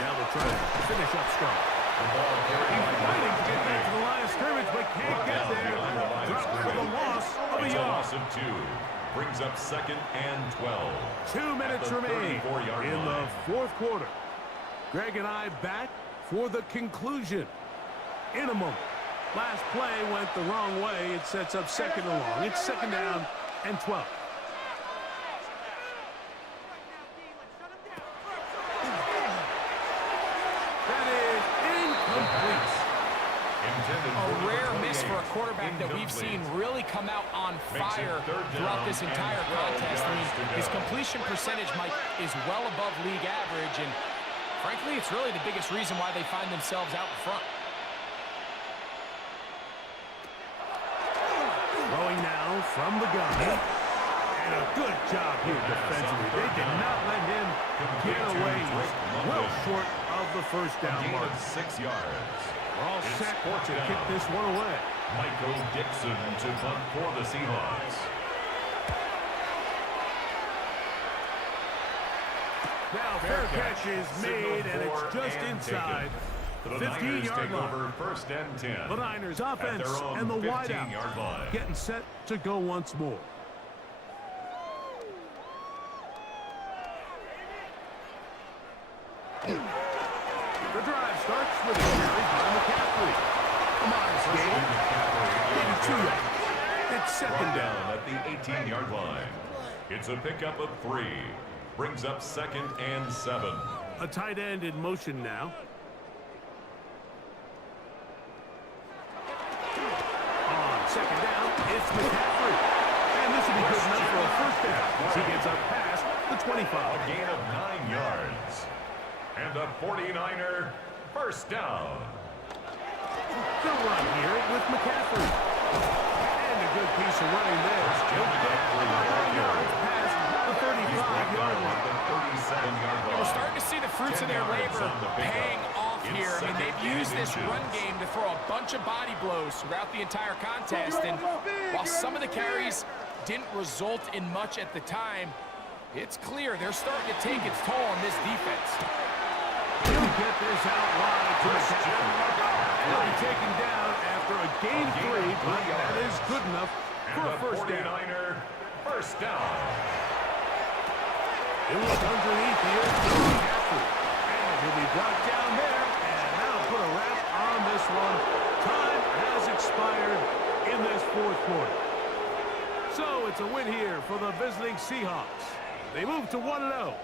Now they'll try to finish up strong. He's fighting to get back to the line of scrimmage, but can't get there. Drops for the loss of a It's a yard. loss of 2. Brings up 2nd and 12. 2 minutes At the remain 34-yard in line. the 4th quarter. Greg and I back for the conclusion in a moment. Last play went the wrong way. It sets up 2nd and long. It's 2nd down and 12. That is incomplete. A rare miss for a quarterback that we've seen really come out on fire throughout this entire contest. I mean, his completion percentage, Mike, is well above league average, and frankly, it's really the biggest reason why they find themselves out in front. Throwing now from the gun. And a good job here defensively. They did not let him get away. He's well short of the first down mark. 6 yards. We're all It's set fourth to down. kick this one away. Michael Dixon to punt for the Seahawks. Now fair catch is made, and it's just inside the 15-yard line. Over 1st and 10. The Niners At offense their own and the 15-yard wideout line. getting set to go once more. The drive starts with a carry by McCaffrey. A modest gain, 82 yards. It's 2nd down. At the 18-yard line. It's a pickup of 3. Brings up 2nd and 7. A tight end in motion now. On 2nd down, it's McCaffrey. And this will be good enough for a first down as he gets up past the 25. A gain of 9 yards. And a 49er first down. They'll run here with McCaffrey. And a good piece of running there. He'll get 4 yards past the 35-yard line. The 37-yard line. We're starting to see the fruits of their labor paying off here. I mean, they've used this run game to throw a bunch of body blows throughout the entire contest. And while some of the carries didn't result in much at the time, it's clear they're starting to take its toll on this defense. He'll get this out wide to McCaffrey. He'll be taken down after a gain of 3, but that is good enough for a first down. 49er, first down. He'll look underneath here to McCaffrey. And he'll be brought down there, and that'll put a wrap on this one. Time has expired in this fourth quarter. So it's a win here for the visiting Seahawks. They move to 1-0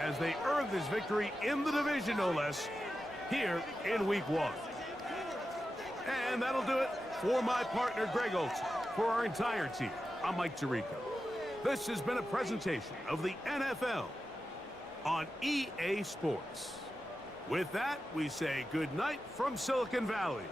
as they earn this victory in the division, no less, here in Week 1. And that'll do it for my partner, Greg Olson. For our entire team, I'm Mike Tirico. This has been a presentation of the NFL on EA Sports. With that, we say good night from Silicon Valley.